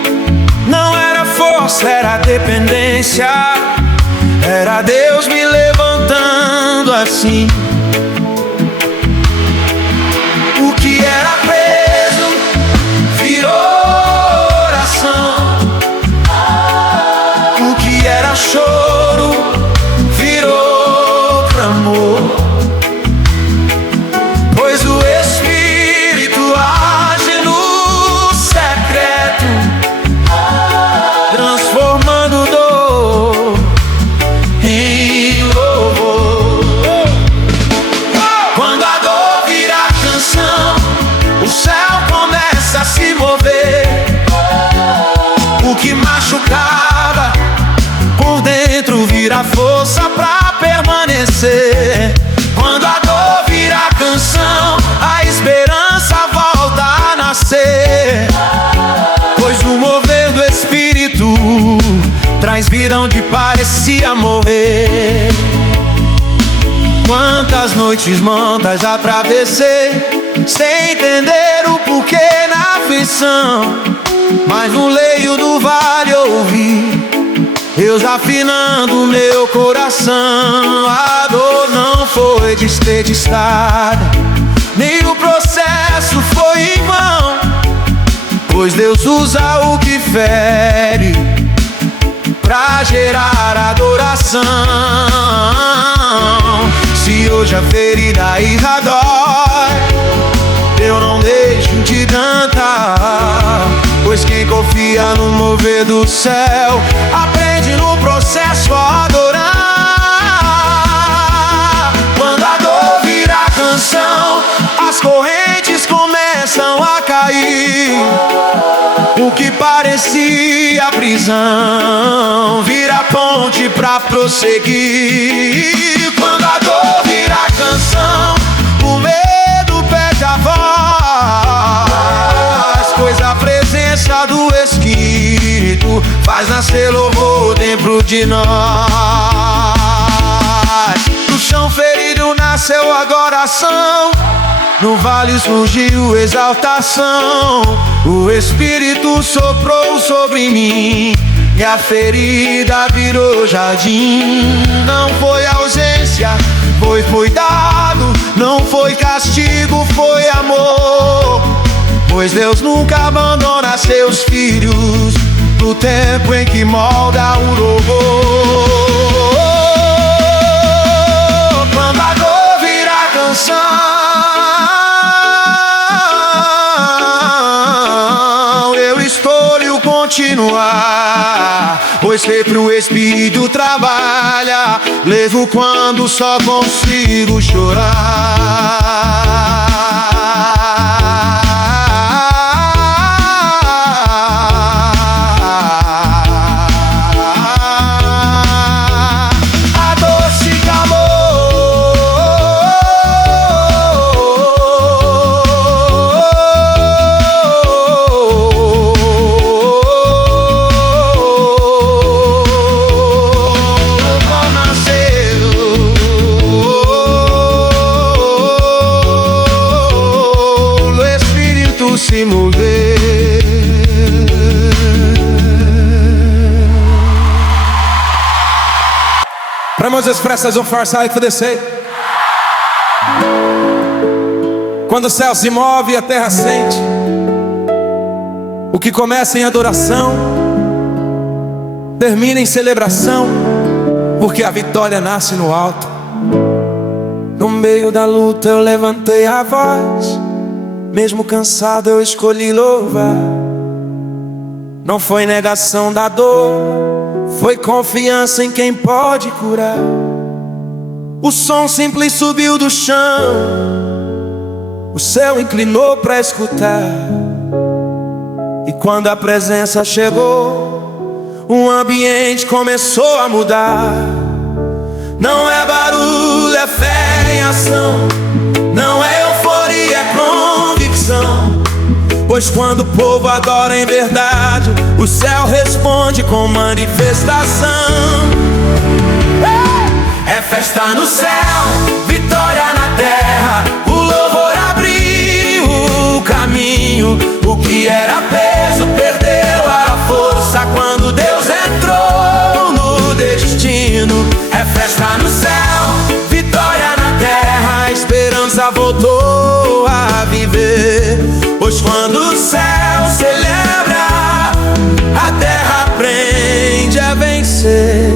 Não era força, era dependência. Era Deus me levantando assim. O que era preso virou oração. O que era choro virou clamor. Pois o Espírito age no secreto, transformando dor em louvor. Quando a dor vira canção, o céu começa a se mover. O que machucava por dentro vira força pra permanecer. Quando a dor vira canção, a esperança volta a nascer. Pois o mover do Espírito traz vida onde parecia morrer. Quantas noites mantas atravessei sem entender o porquê na aflição, mas no leio do vale ouvi Deus afinando meu coração. A dor não foi desperdiçada, nem o processo foi em vão, pois Deus usa o que fere pra gerar adoração. Se hoje a ferida irá dói, eu não deixo de cantar, pois quem confia no mover do céu aprende no processo a adorar. Quando a dor vira canção, as correntes começam a cair. O que parecia prisão vira ponte pra prosseguir. Quando a dor vira canção, o medo perde a voz, pois a presença do Espírito faz nascer louvor dentro de nós. Do chão ferido nasceu agora ação, no vale surgiu exaltação. O Espírito soprou sobre mim e a ferida virou jardim. Não foi ausência, foi cuidado. Não foi castigo, foi amor. Pois Deus nunca abandona seus filhos no tempo em que molda o louvor. Quando a dor vira canção, eu escolho continuar, pois pois sempre o Espírito trabalha. Levo quando só consigo chorar. Se mover. Vamos expressar on far side for the sake. Quando o céu se move e a terra sente, o que começa em adoração termina em celebração, porque a vitória nasce no alto. No meio da luta eu levantei a voz, mesmo cansado eu escolhi louvar. Não foi negação da dor, foi confiança em quem pode curar. O som simples subiu do chão, o céu inclinou pra escutar. E quando a presença chegou, o ambiente começou a mudar. Não é barulho, é fé em ação. Não é euforia, é convicção. Pois quando o povo adora em verdade, o céu responde com manifestação. É festa no céu, vitória na terra. O louvor abriu o caminho. O que era peso perdeu a força quando Deus entrou no destino. É festa no céu, vitória na terra. A esperança voltou a viver. Pois quando o céu celebra, a terra aprende a vencer.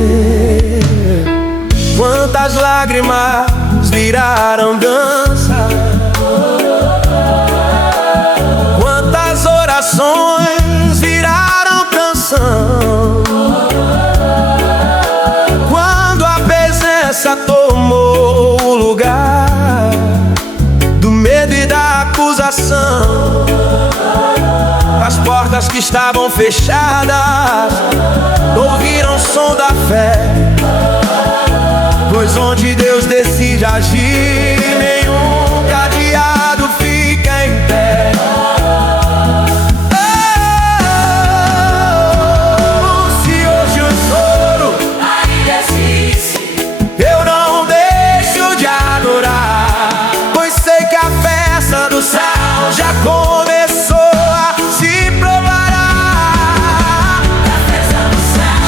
Quantas lágrimas viraram dança, quantas orações viraram canção. Quando a presença tomou o lugar do medo e da acusação, as portas que estavam fechadas ouviram o som da fé. Pois onde Deus decide agir, nenhum cadeado fica em pé. Se hoje o choro ainda existe, eu não deixo de adorar. Pois sei que a festa do céu já começou a se provar. A festa do céu,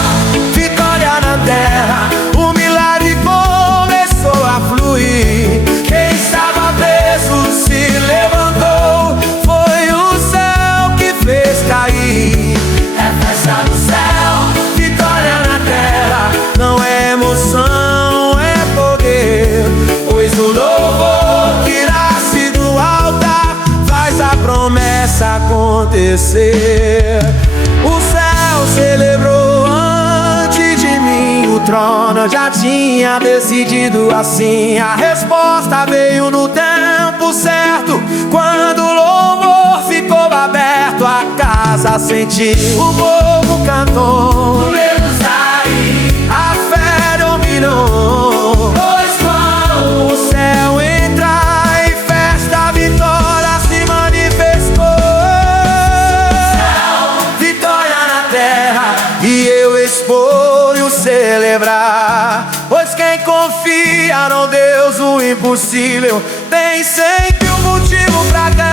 vitória na terra. O milagre começou a fluir. Quem estava preso se levantou. Foi o céu que fez cair. É festa do céu, vitória na terra. Não é emoção, é poder. Pois o louvor que nasce do altar faz a promessa acontecer. O céu celebrou antes de mim. O trono já tinha decidido assim. A resposta veio no tempo certo. Quando o louvor ficou aberto, a casa sentiu, o povo cantou, o medo saiu, a fé dominou. Pois quando o céu entra em festa, a vitória se manifestou. Vitória na terra, e eu escolho celebrar. Pois quem confia no Deus o impossível tem sempre um motivo pra cantar.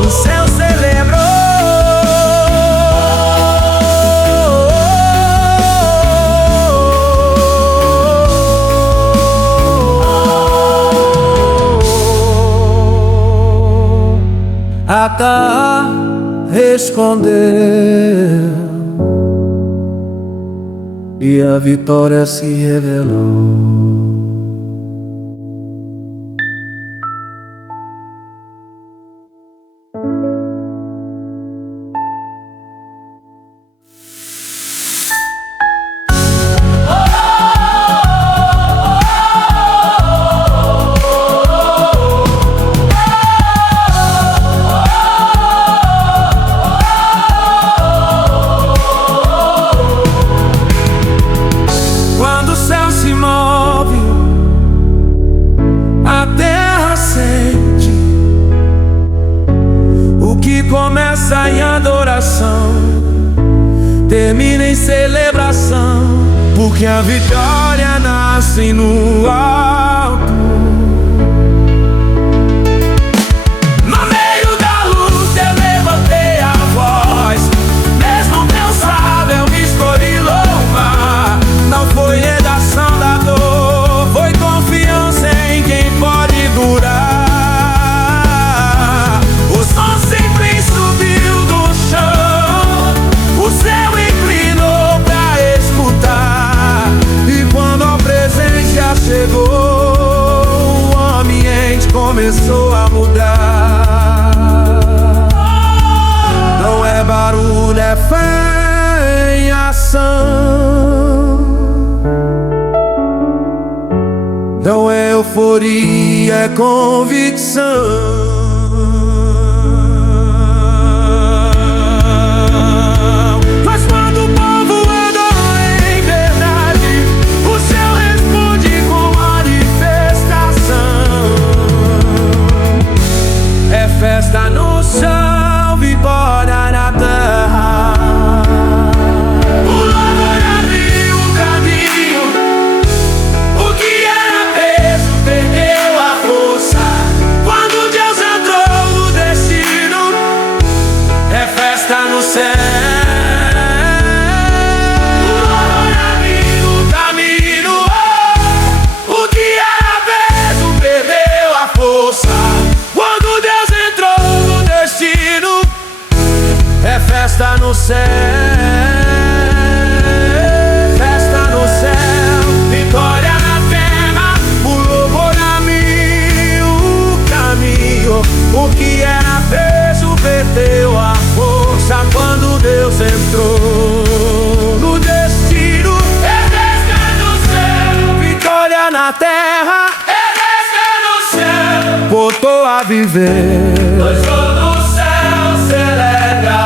O céu celebrou. Acá respondeu. e a vitória se revelou. Quando o céu se move, a terra sente. O que começa em adoração termina em celebração, porque a vitória nasce no alto. No meio da luta eu levantei a voz, mesmo cansado eu me escolhi louvar. Não foi negação da dor, foi confiança em quem pode durar. O som sempre subiu do chão, o céu inclinou pra escutar. E quando a presença chegou, o ambiente começou a mudar. Não é barulho, é fé em ação. Não é euforia, é convicção. Mas quando o povo adora em verdade, o céu responde com manifestação. É festa no céu, vitória na terra. O louvor abriu o caminho, o que era peso perdeu a força. Quando Deus entrou no destino, é festa no céu. O louvor abriu o caminho, o que era peso perdeu a força. Quando Deus entrou no destino, é festa no céu. Festa no céu, vitória na terra. O louvor a mim, o caminho. O que era peso perdeu a força. Quando Deus entrou no destino, é festa no céu. Vitória na terra, é festa no céu. Voltou a viver, pois todo o céu celebra.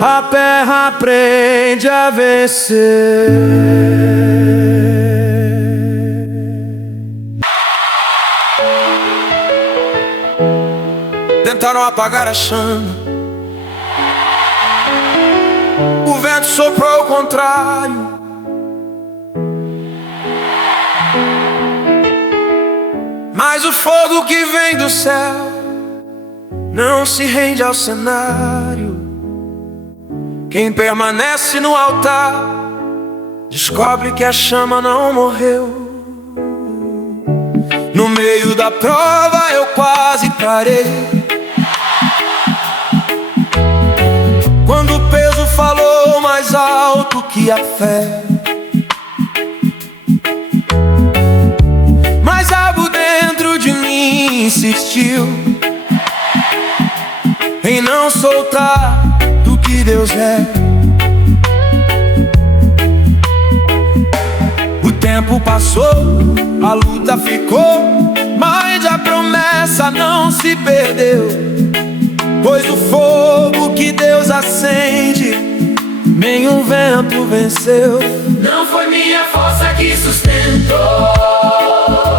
A terra aprende a vencer. Tentaram apagar a chama, o vento soprou ao contrário. Mas o fogo que vem do céu não se rende ao cenário. Quem permanece no altar descobre que a chama não morreu. No meio da prova eu quase parei, quando o peso falou mais alto que a fé. Mas algo dentro de mim insistiu em não soltar do que Deus é. O tempo passou, a luta ficou, mas a promessa não se perdeu. Pois o fogo que Deus acende, nenhum vento venceu. Não foi minha força que sustentou,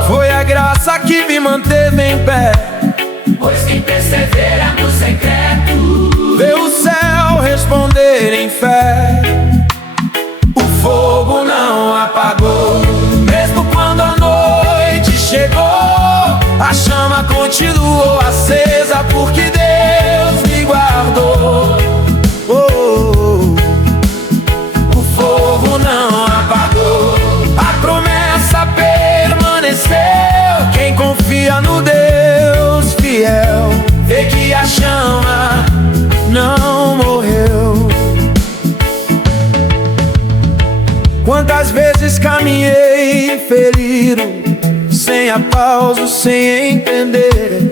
foi a graça que me manteve em pé. pois quem persevera no secreto vê o céu responder em fé. O fogo não apagou, mesmo quando a noite chegou. A chama continuou acesa, porque Deus me guardou. O fogo não apagou, a promessa permaneceu. Quem confia no Deus fiel vê que a vezes caminhei ferido, sem aplauso, sem entender,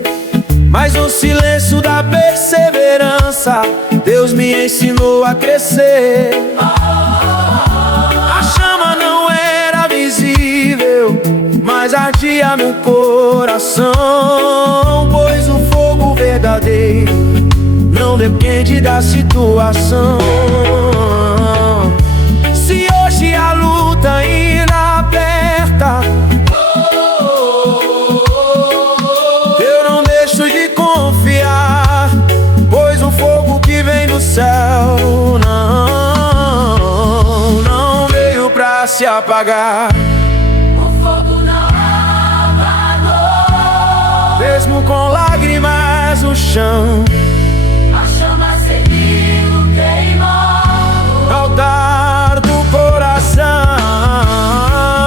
mas no silêncio da perseverança Deus me ensinou a crescer. A chama não era visível, mas ardia no coração, pois o fogo verdadeiro não depende da situação. Se hoje a luta ainda aperta, eu não deixo de confiar, pois o fogo que vem do céu não veio pra se apagar. O fogo não apagou, Mesmo com lágrimas no chão, a chama seguiu queimando. altar do coração.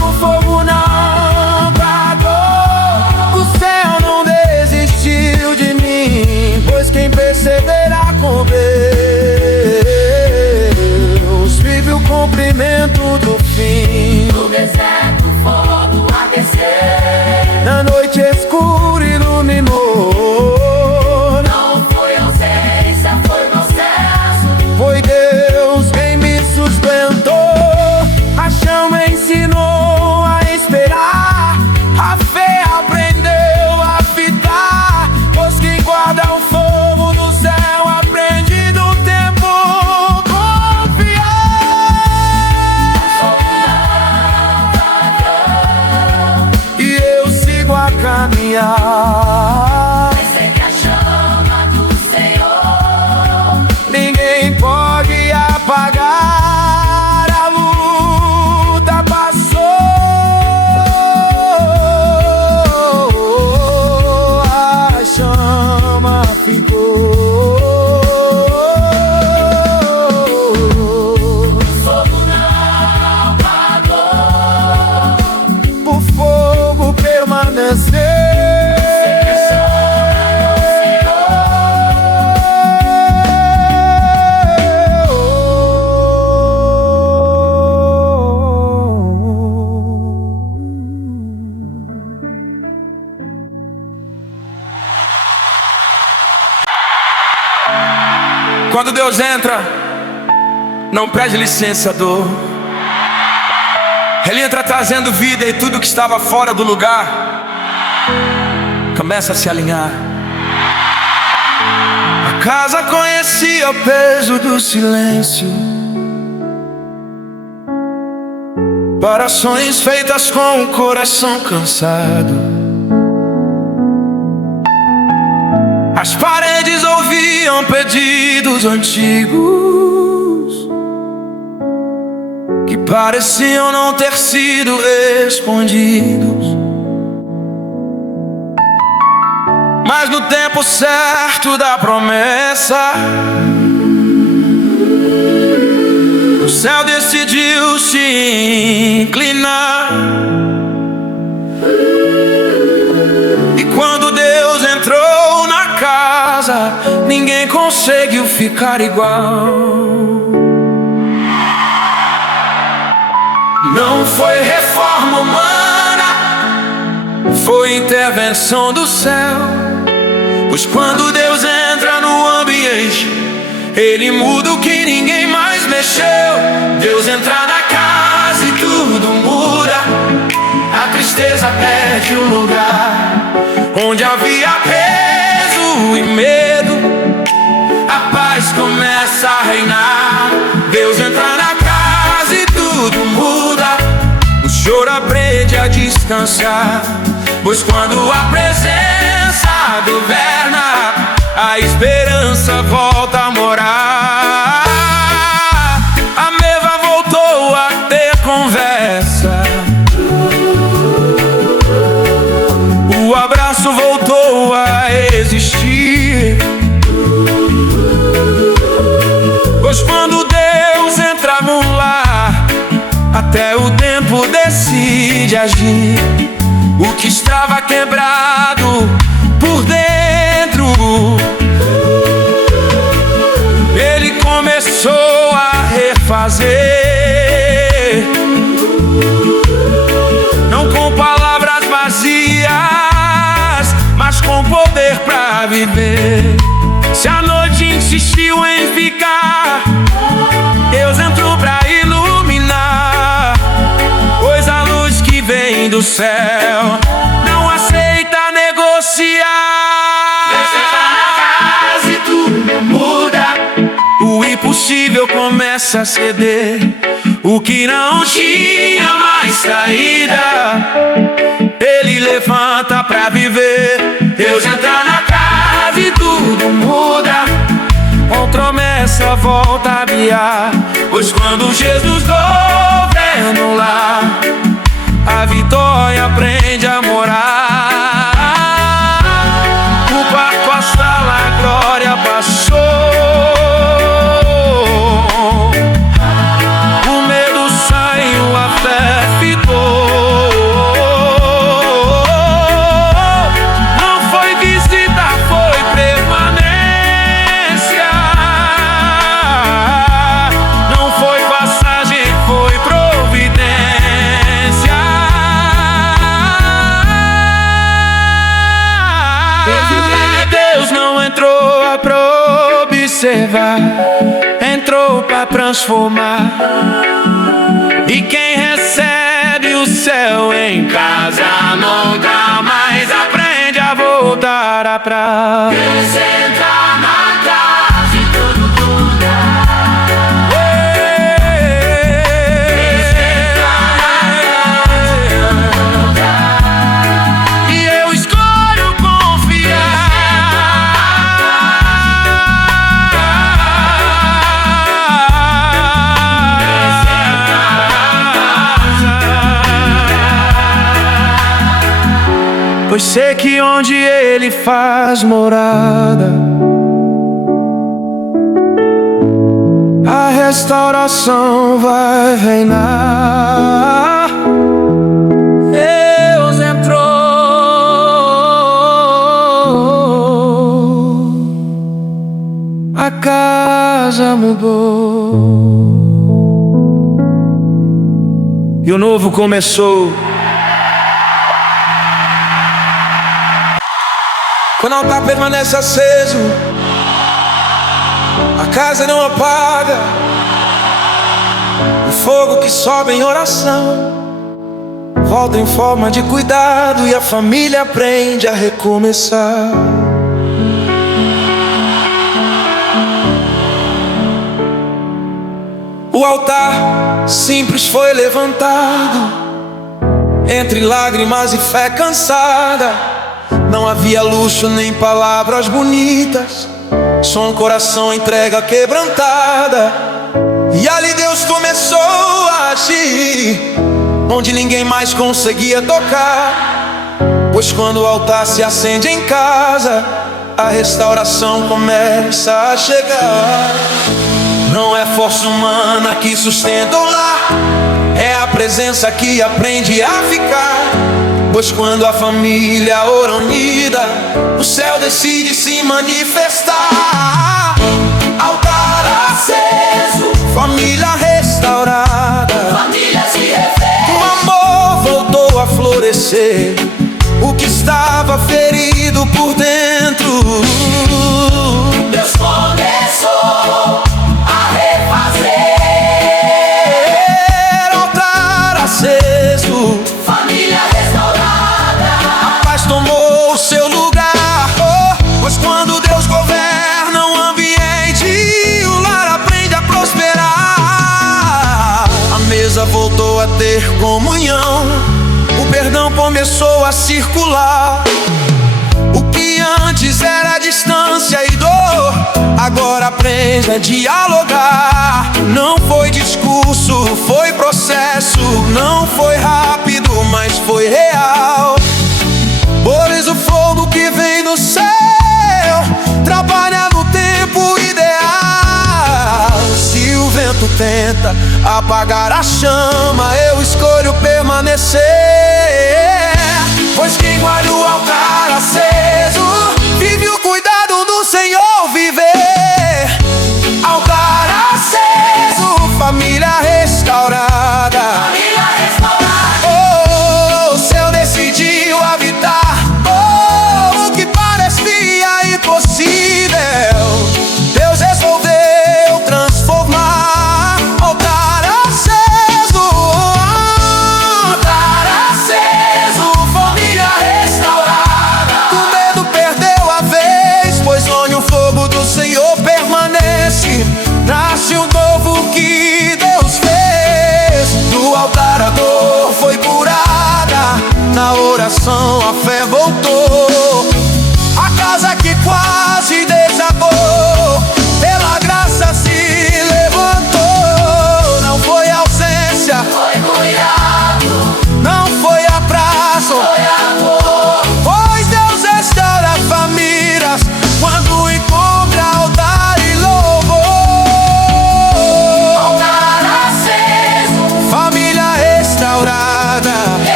O fogo não apagou, o céu não desistiu de mim, pois quem perseverar com Deus vive o cumprimento do fim. No deserto o fogo aqueceu, Na noite escura iluminou, não foi ausência, foi processo. foi Deus quem me sustentou. A chama ensinou a esperar, a fé aprendeu a fitar, pois quem guarda o fogo do céu aprende do tempo confiar. E eu sigo a caminhar, Sei que a chama do Senhor ninguém pode apagar. A luta passou, a chama ficou. o fogo não apagou. O fogo permaneceu. Quando Deus entra, não pede licença, dor. Ele entra trazendo vida, e tudo que estava fora do lugar começa a se alinhar. A casa conhecia o peso do silêncio, orações feitas com o coração cansado. As paredes ouviam pedidos antigos que pareciam não ter sido respondidos. Mas no tempo certo da promessa, o céu decidiu se inclinar. E quando Deus entrou na casa, ninguém conseguiu ficar igual. Não foi reforma humana, foi intervenção do céu. Pois quando Deus entra no ambiente, Ele muda o que ninguém mais mexeu. Deus entra na casa e tudo muda, a tristeza perde o lugar. Onde havia peso e medo, a paz começa a reinar. Deus entra na casa e tudo muda, o choro aprende a descansar. Pois quando a presença governa, a esperança volta a morar. A mesa voltou a ter conversa, o abraço voltou a existir. Pois quando Deus entra no lar, até o tempo decide agir. O que estava quebrado por dentro, Ele começou a refazer. viver. Se a noite insistiu em ficar, Deus entrou pra iluminar, pois a luz que vem do céu não aceita negociar. Deus entra na casa e tudo muda. O impossível começa a ceder, o que não tinha mais saída, Ele levanta pra viver. Deus entra na casa e tudo muda. Com promessa volta a guiar, Pois quando Jesus governa lá, a vitória aprende a morar. O quarto, a sala, a glória passou, o medo saiu, a fé ficou. Não foi visita, foi permanência. Não foi passagem, foi providência. Deus não entrou pra observar, entrou pra transformar. E quem recebe o céu em casa nunca mais aprende a voltar atrás. Deus entra na casa e tudo muda. E eu escolho confiar, pois sei que onde Ele faz morada, a restauração vai reinar. Deus entrou, a casa mudou e o novo começou. Quando o altar permanece aceso, a casa não apaga, o fogo que sobe em oração volta em forma de cuidado e a família aprende a recomeçar. O altar simples foi levantado, entre lágrimas e fé cansada. Não havia luxo nem palavras bonitas, só um coração entrega quebrantada. E ali Deus começou a agir, onde ninguém mais conseguia tocar. Pois quando o altar se acende em casa, a restauração começa a chegar. Não é força humana que sustenta o lar, é a presença que aprende a ficar. Pois quando a família ora unida, o céu decide se manifestar. Altar aceso, família restaurada, Família se refez. o amor voltou a florescer, o que estava ferido por dentro. Deus começou a refazer. Altar aceso, Família restaurada. a paz tomou o seu lugar. Pois quando Deus governa um ambiente, o lar aprende a prosperar. A mesa voltou a ter comunhão, o perdão começou a circular. O que antes era distância e dor, agora aprende a dialogar. Não foi discurso, foi processo. Não foi rápido, mas foi real. Pois o fogo que vem do céu trabalha no tempo ideal. Se o vento tenta apagar a chama, eu escolho permanecer. Pois quem guarda o altar aceso vive o cuidado do Senhor viver. Altar aceso, família restaurada. Família restaurada. Oh, o céu decidiu habitar. Oh, o que parecia impossível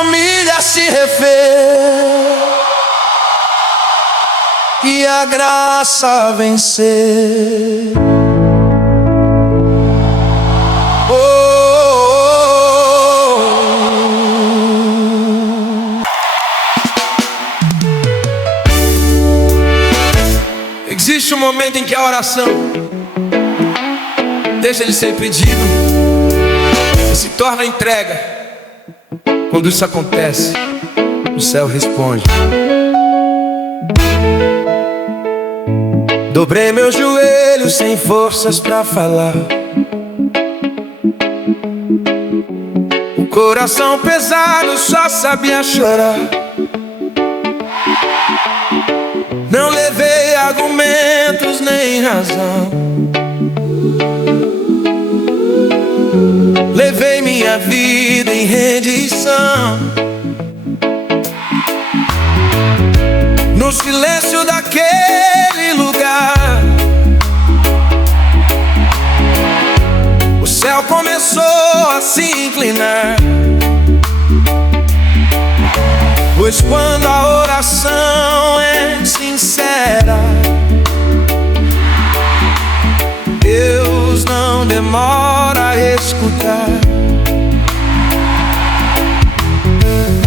família se refez e a graça vencer. Existe um momento em que a oração deixa de ser pedido e se torna entrega. Quando isso acontece, o céu responde. Dobrei meus joelhos sem forças pra falar, o coração pesado só sabia chorar. Não levei argumentos nem razão, levei minha vida em rendição. No silêncio daquele lugar, o céu começou a se inclinar. Pois quando a oração é sincera, Deus não demora a escutar.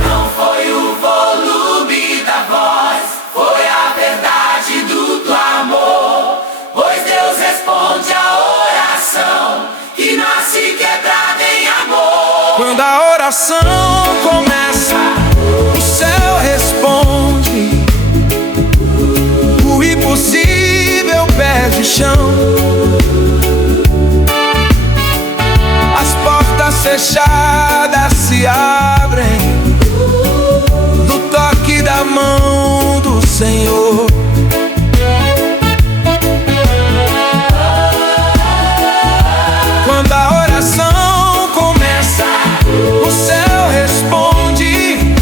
Não foi o volume da voz, foi a verdade do teu amor. Pois Deus responde a oração que nasce quebrada em amor. Quando a oração começa, o céu responde. O impossível perde chão. As portas fechadas se abrem no toque da mão do Senhor. Quando a oração começa, o céu responde.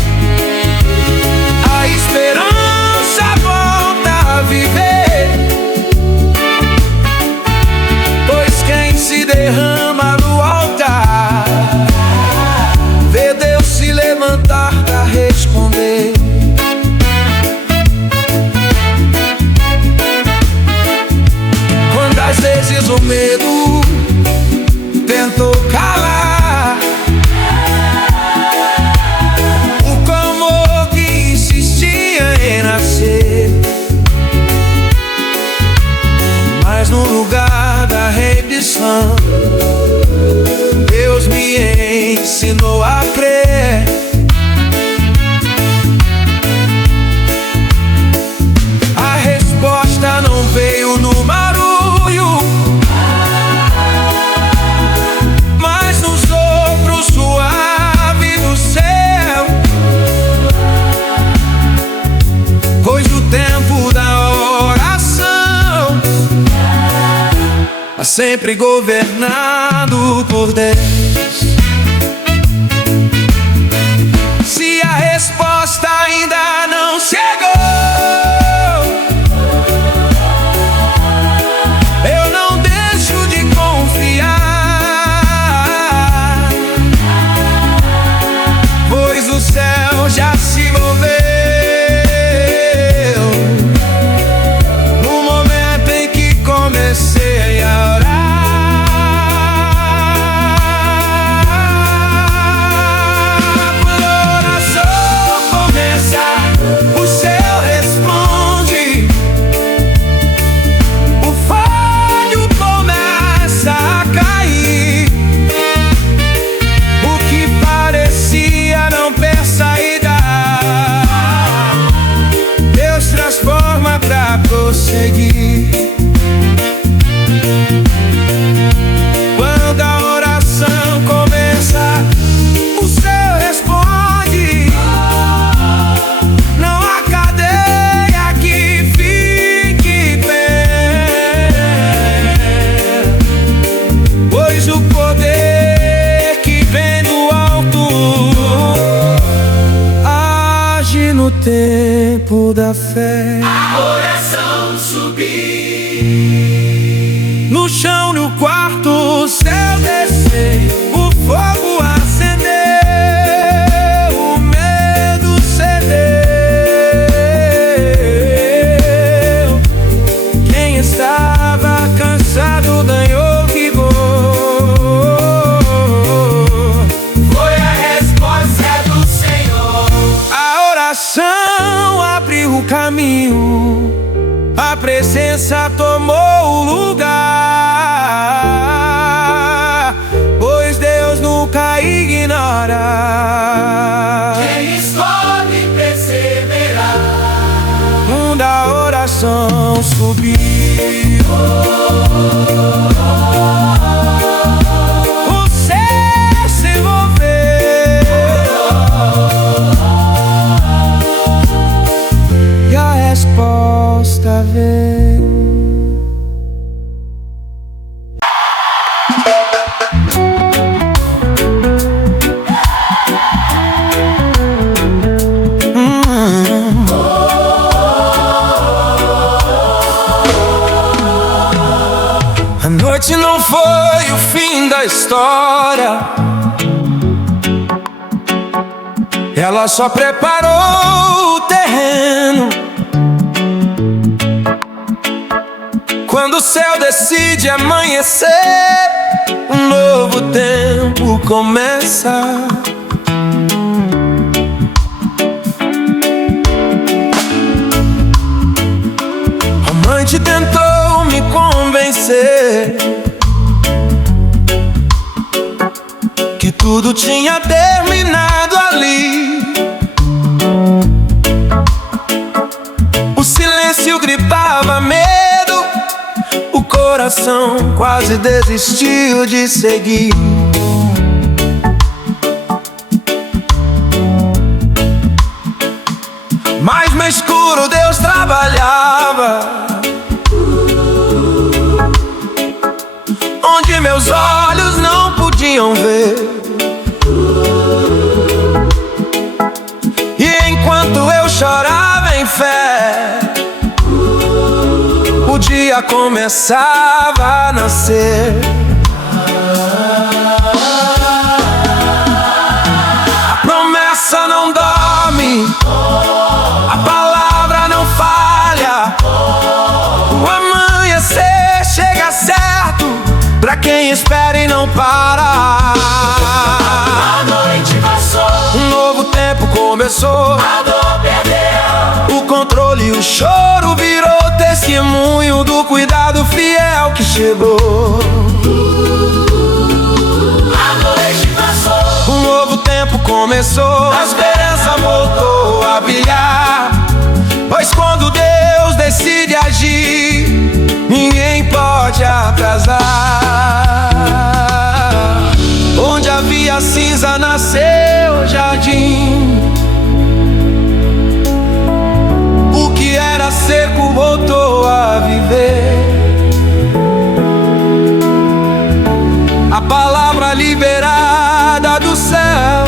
A esperança volta a viver. Pois quem se derrama no altar vê Deus se levantar pra responder. Quantas vezes o medo tentou calar o clamor que insistia em nascer, mas no lugar da rendição, Deus me ensinou a crer. A resposta não veio no barulho, mas no sopro suave do céu. Pois o tempo da oração é sempre governado por Deus. Se a resposta ainda não chegou, eu não deixo de confiar, pois o céu já se moveu no momento em que comecei a orar. Quando a oração começa, o céu responde. O falho começa a cair. O que parecia não ter saída, Deus transforma pra prosseguir. Quando a oração começa, o céu responde. Não há cadeia que fique pé, pois o poder que vem do alto age no tempo da fé. A oração subir. No chão, no quarto, o céu desceu, o fogo acendeu, o indiferença tomou o lugar, pois Deus nunca ignora quem escolhe perseverar. Da oração subiu, o céu se envolveu e a resposta veio. A noite não foi o fim da história, ela só preparou o terreno. Quando o céu decide amanhecer, um novo tempo começa. A mãe te tentou me convencer que tudo tinha terminado ali. O silêncio gritava medo, o coração quase desistiu de seguir. Mas no escuro Deus trabalhava, onde meus olhos não podiam ver. E enquanto eu chorava em fé, o dia começava a nascer. A promessa não dorme, a palavra não falha. O amanhecer chega certo pra quem espera e não para. A noite passou, Um novo tempo começou, a dor perdeu. o controle e o choro virou testemunho do cuidado fiel que chegou. A noite passou, Um novo tempo começou, a esperança voltou a brilhar. Pois quando Deus decide agir, ninguém pode atrasar. Onde havia cinza nasceu jardim, o que era seco voltou a viver. A palavra liberada do céu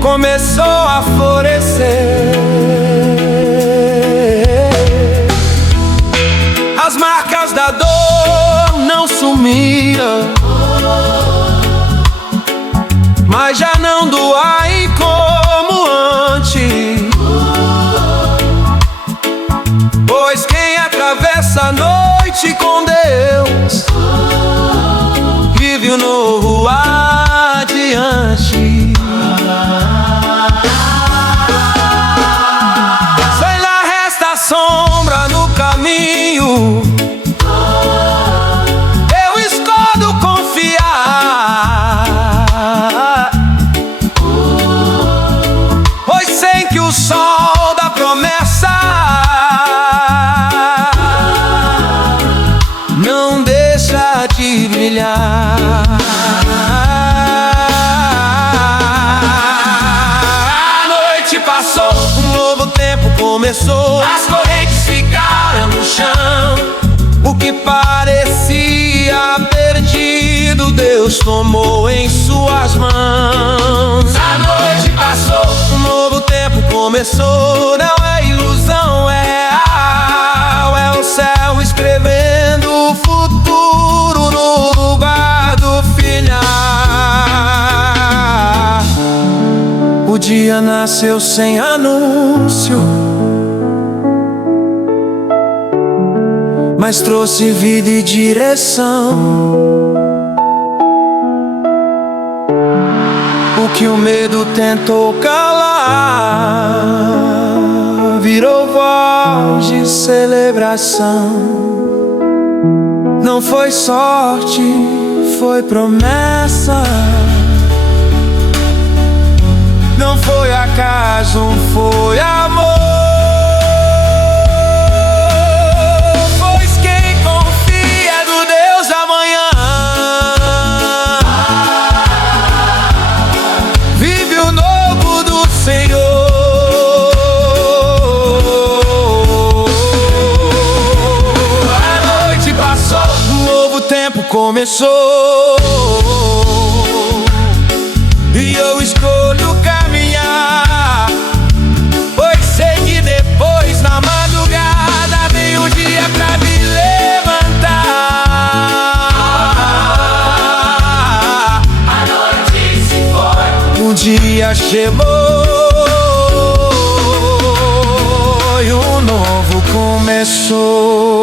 começou a florescer. As marcas da dor não sumiram, mas já não doai como antes. Pois quem atravessa a noite com Deus vive o novo adiante. Se ainda resta sombra no caminho, eu escolho confiar, pois sei que o sol da promessa não deixa de brilhar. A noite passou, um novo tempo começou, as correntes ficaram no chão. O que parecia perdido, Deus tomou em suas mãos. a noite passou, Um novo tempo começou, não é ilusão, é real. É o céu escrevendo o futuro no lugar do finhar. O dia nasceu sem anúncio, mas trouxe vida e direção. O que o medo tentou calar virou voz de celebração. Não foi sorte, foi promessa. Não foi acaso, foi amor. Pois quem confia no Deus da manhã vive o novo do Senhor. A noite passou, um novo tempo começou. E eu escolho caminhar, pois sei que depois na madrugada vem um dia pra me levantar. A noite se foi, Um dia chegou e um novo começou.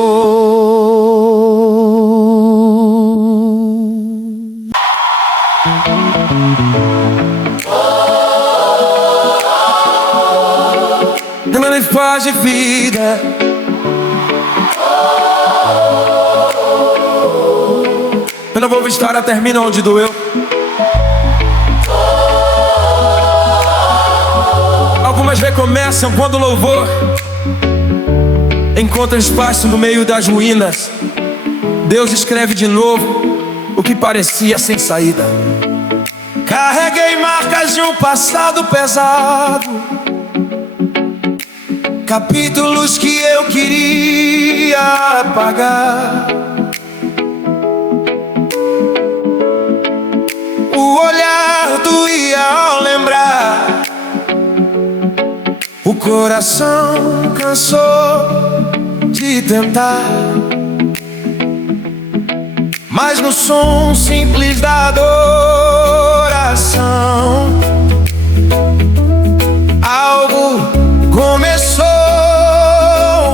Semana de paz de vida. Eu não vou história termina onde doeu. Algumas recomeçam quando o louvor encontra espaço no meio das ruínas. Deus escreve de novo o que parecia sem saída. Carreguei marcas de um passado pesado, capítulos que eu queria apagar. O olhar doía ao lembrar. O coração cansou de tentar, mas no som simples da adoração algo começou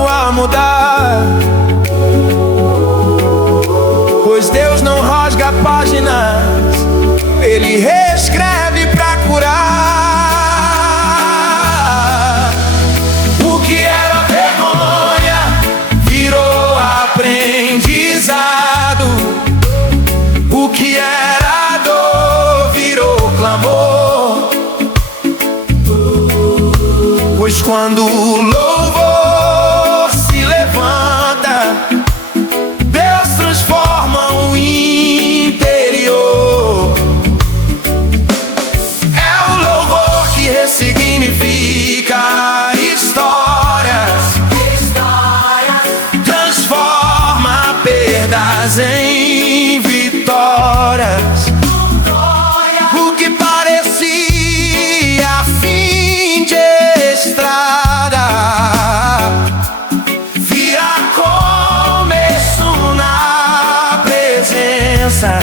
a mudar. Pois Deus não rasga páginas, Ele reescreve pra curar. O que era vergonha virou aprendizado. O que era dor virou clamor. Pois quando o louvor se levanta, Deus transforma o interior. É o louvor que ressignifica histórias, transforma perdas em vitórias. O que parecia fim de estrada vira começo na presença.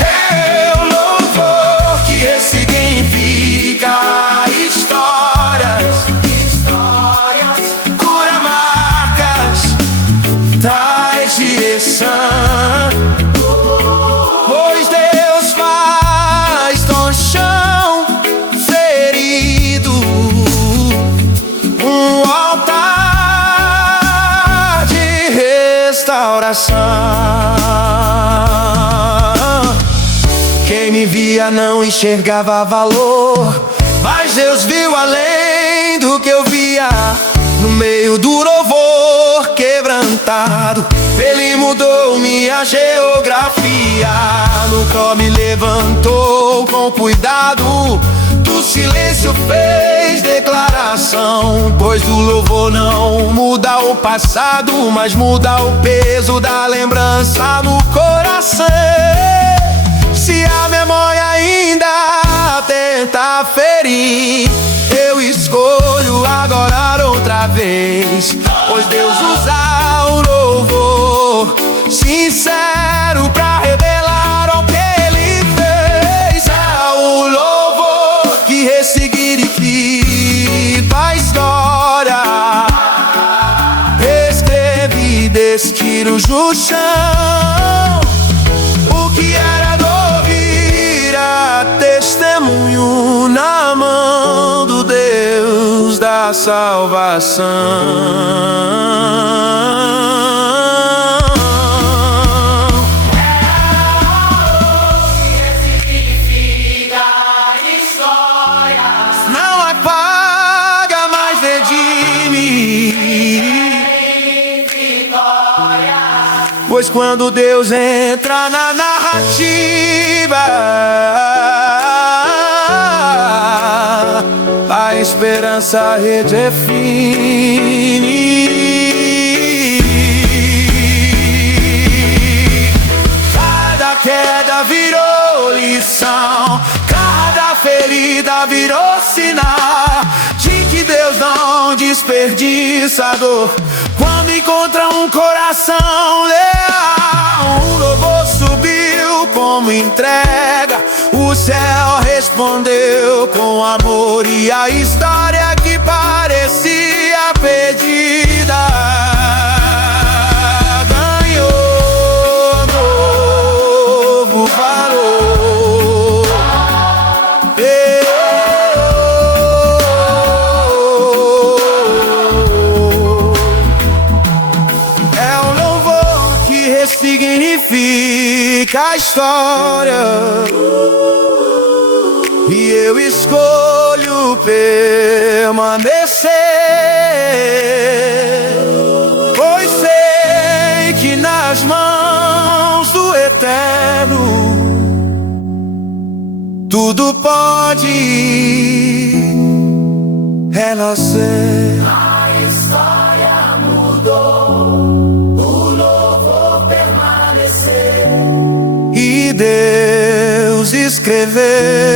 É o louvor que ressignifica histórias, cura marcas, traz direção. Pois Deus faz do chão ferido um altar de restauração. Quem me via não enxergava valor, mas Deus viu além do que eu via. No meio do louvor quebrantado, Ele mudou minha geografia. Nunca me levantou com cuidado, do silêncio fez declaração. Pois o louvor não muda o passado, mas muda o peso da lembrança no coração. Se a memória ainda tenta ferir, eu escolho adorar outra vez. Pois Deus usa o louvor sincero pra revelar o que Ele fez. É o louvor que ressignifica a história, escreve destinos no chão. O que era dor vira testemunho na mão do Deus da da salvação. Não apaga, mas redime. Pois quando Deus entra na narrativa, a esperança redefine. Cada queda virou lição, cada ferida virou sinal de que Deus não desperdiça a dor quando encontra um coração leal. Um louvor subiu como entrega, o céu respondeu com amor, e a história que parecia perdida ganhou novo valor. É um louvor que ressignifica a história, e eu escolho permanecer, pois sei que nas mãos do Eterno tudo pode renascer. A história mudou, o louvor permaneceu, E Deus escreveu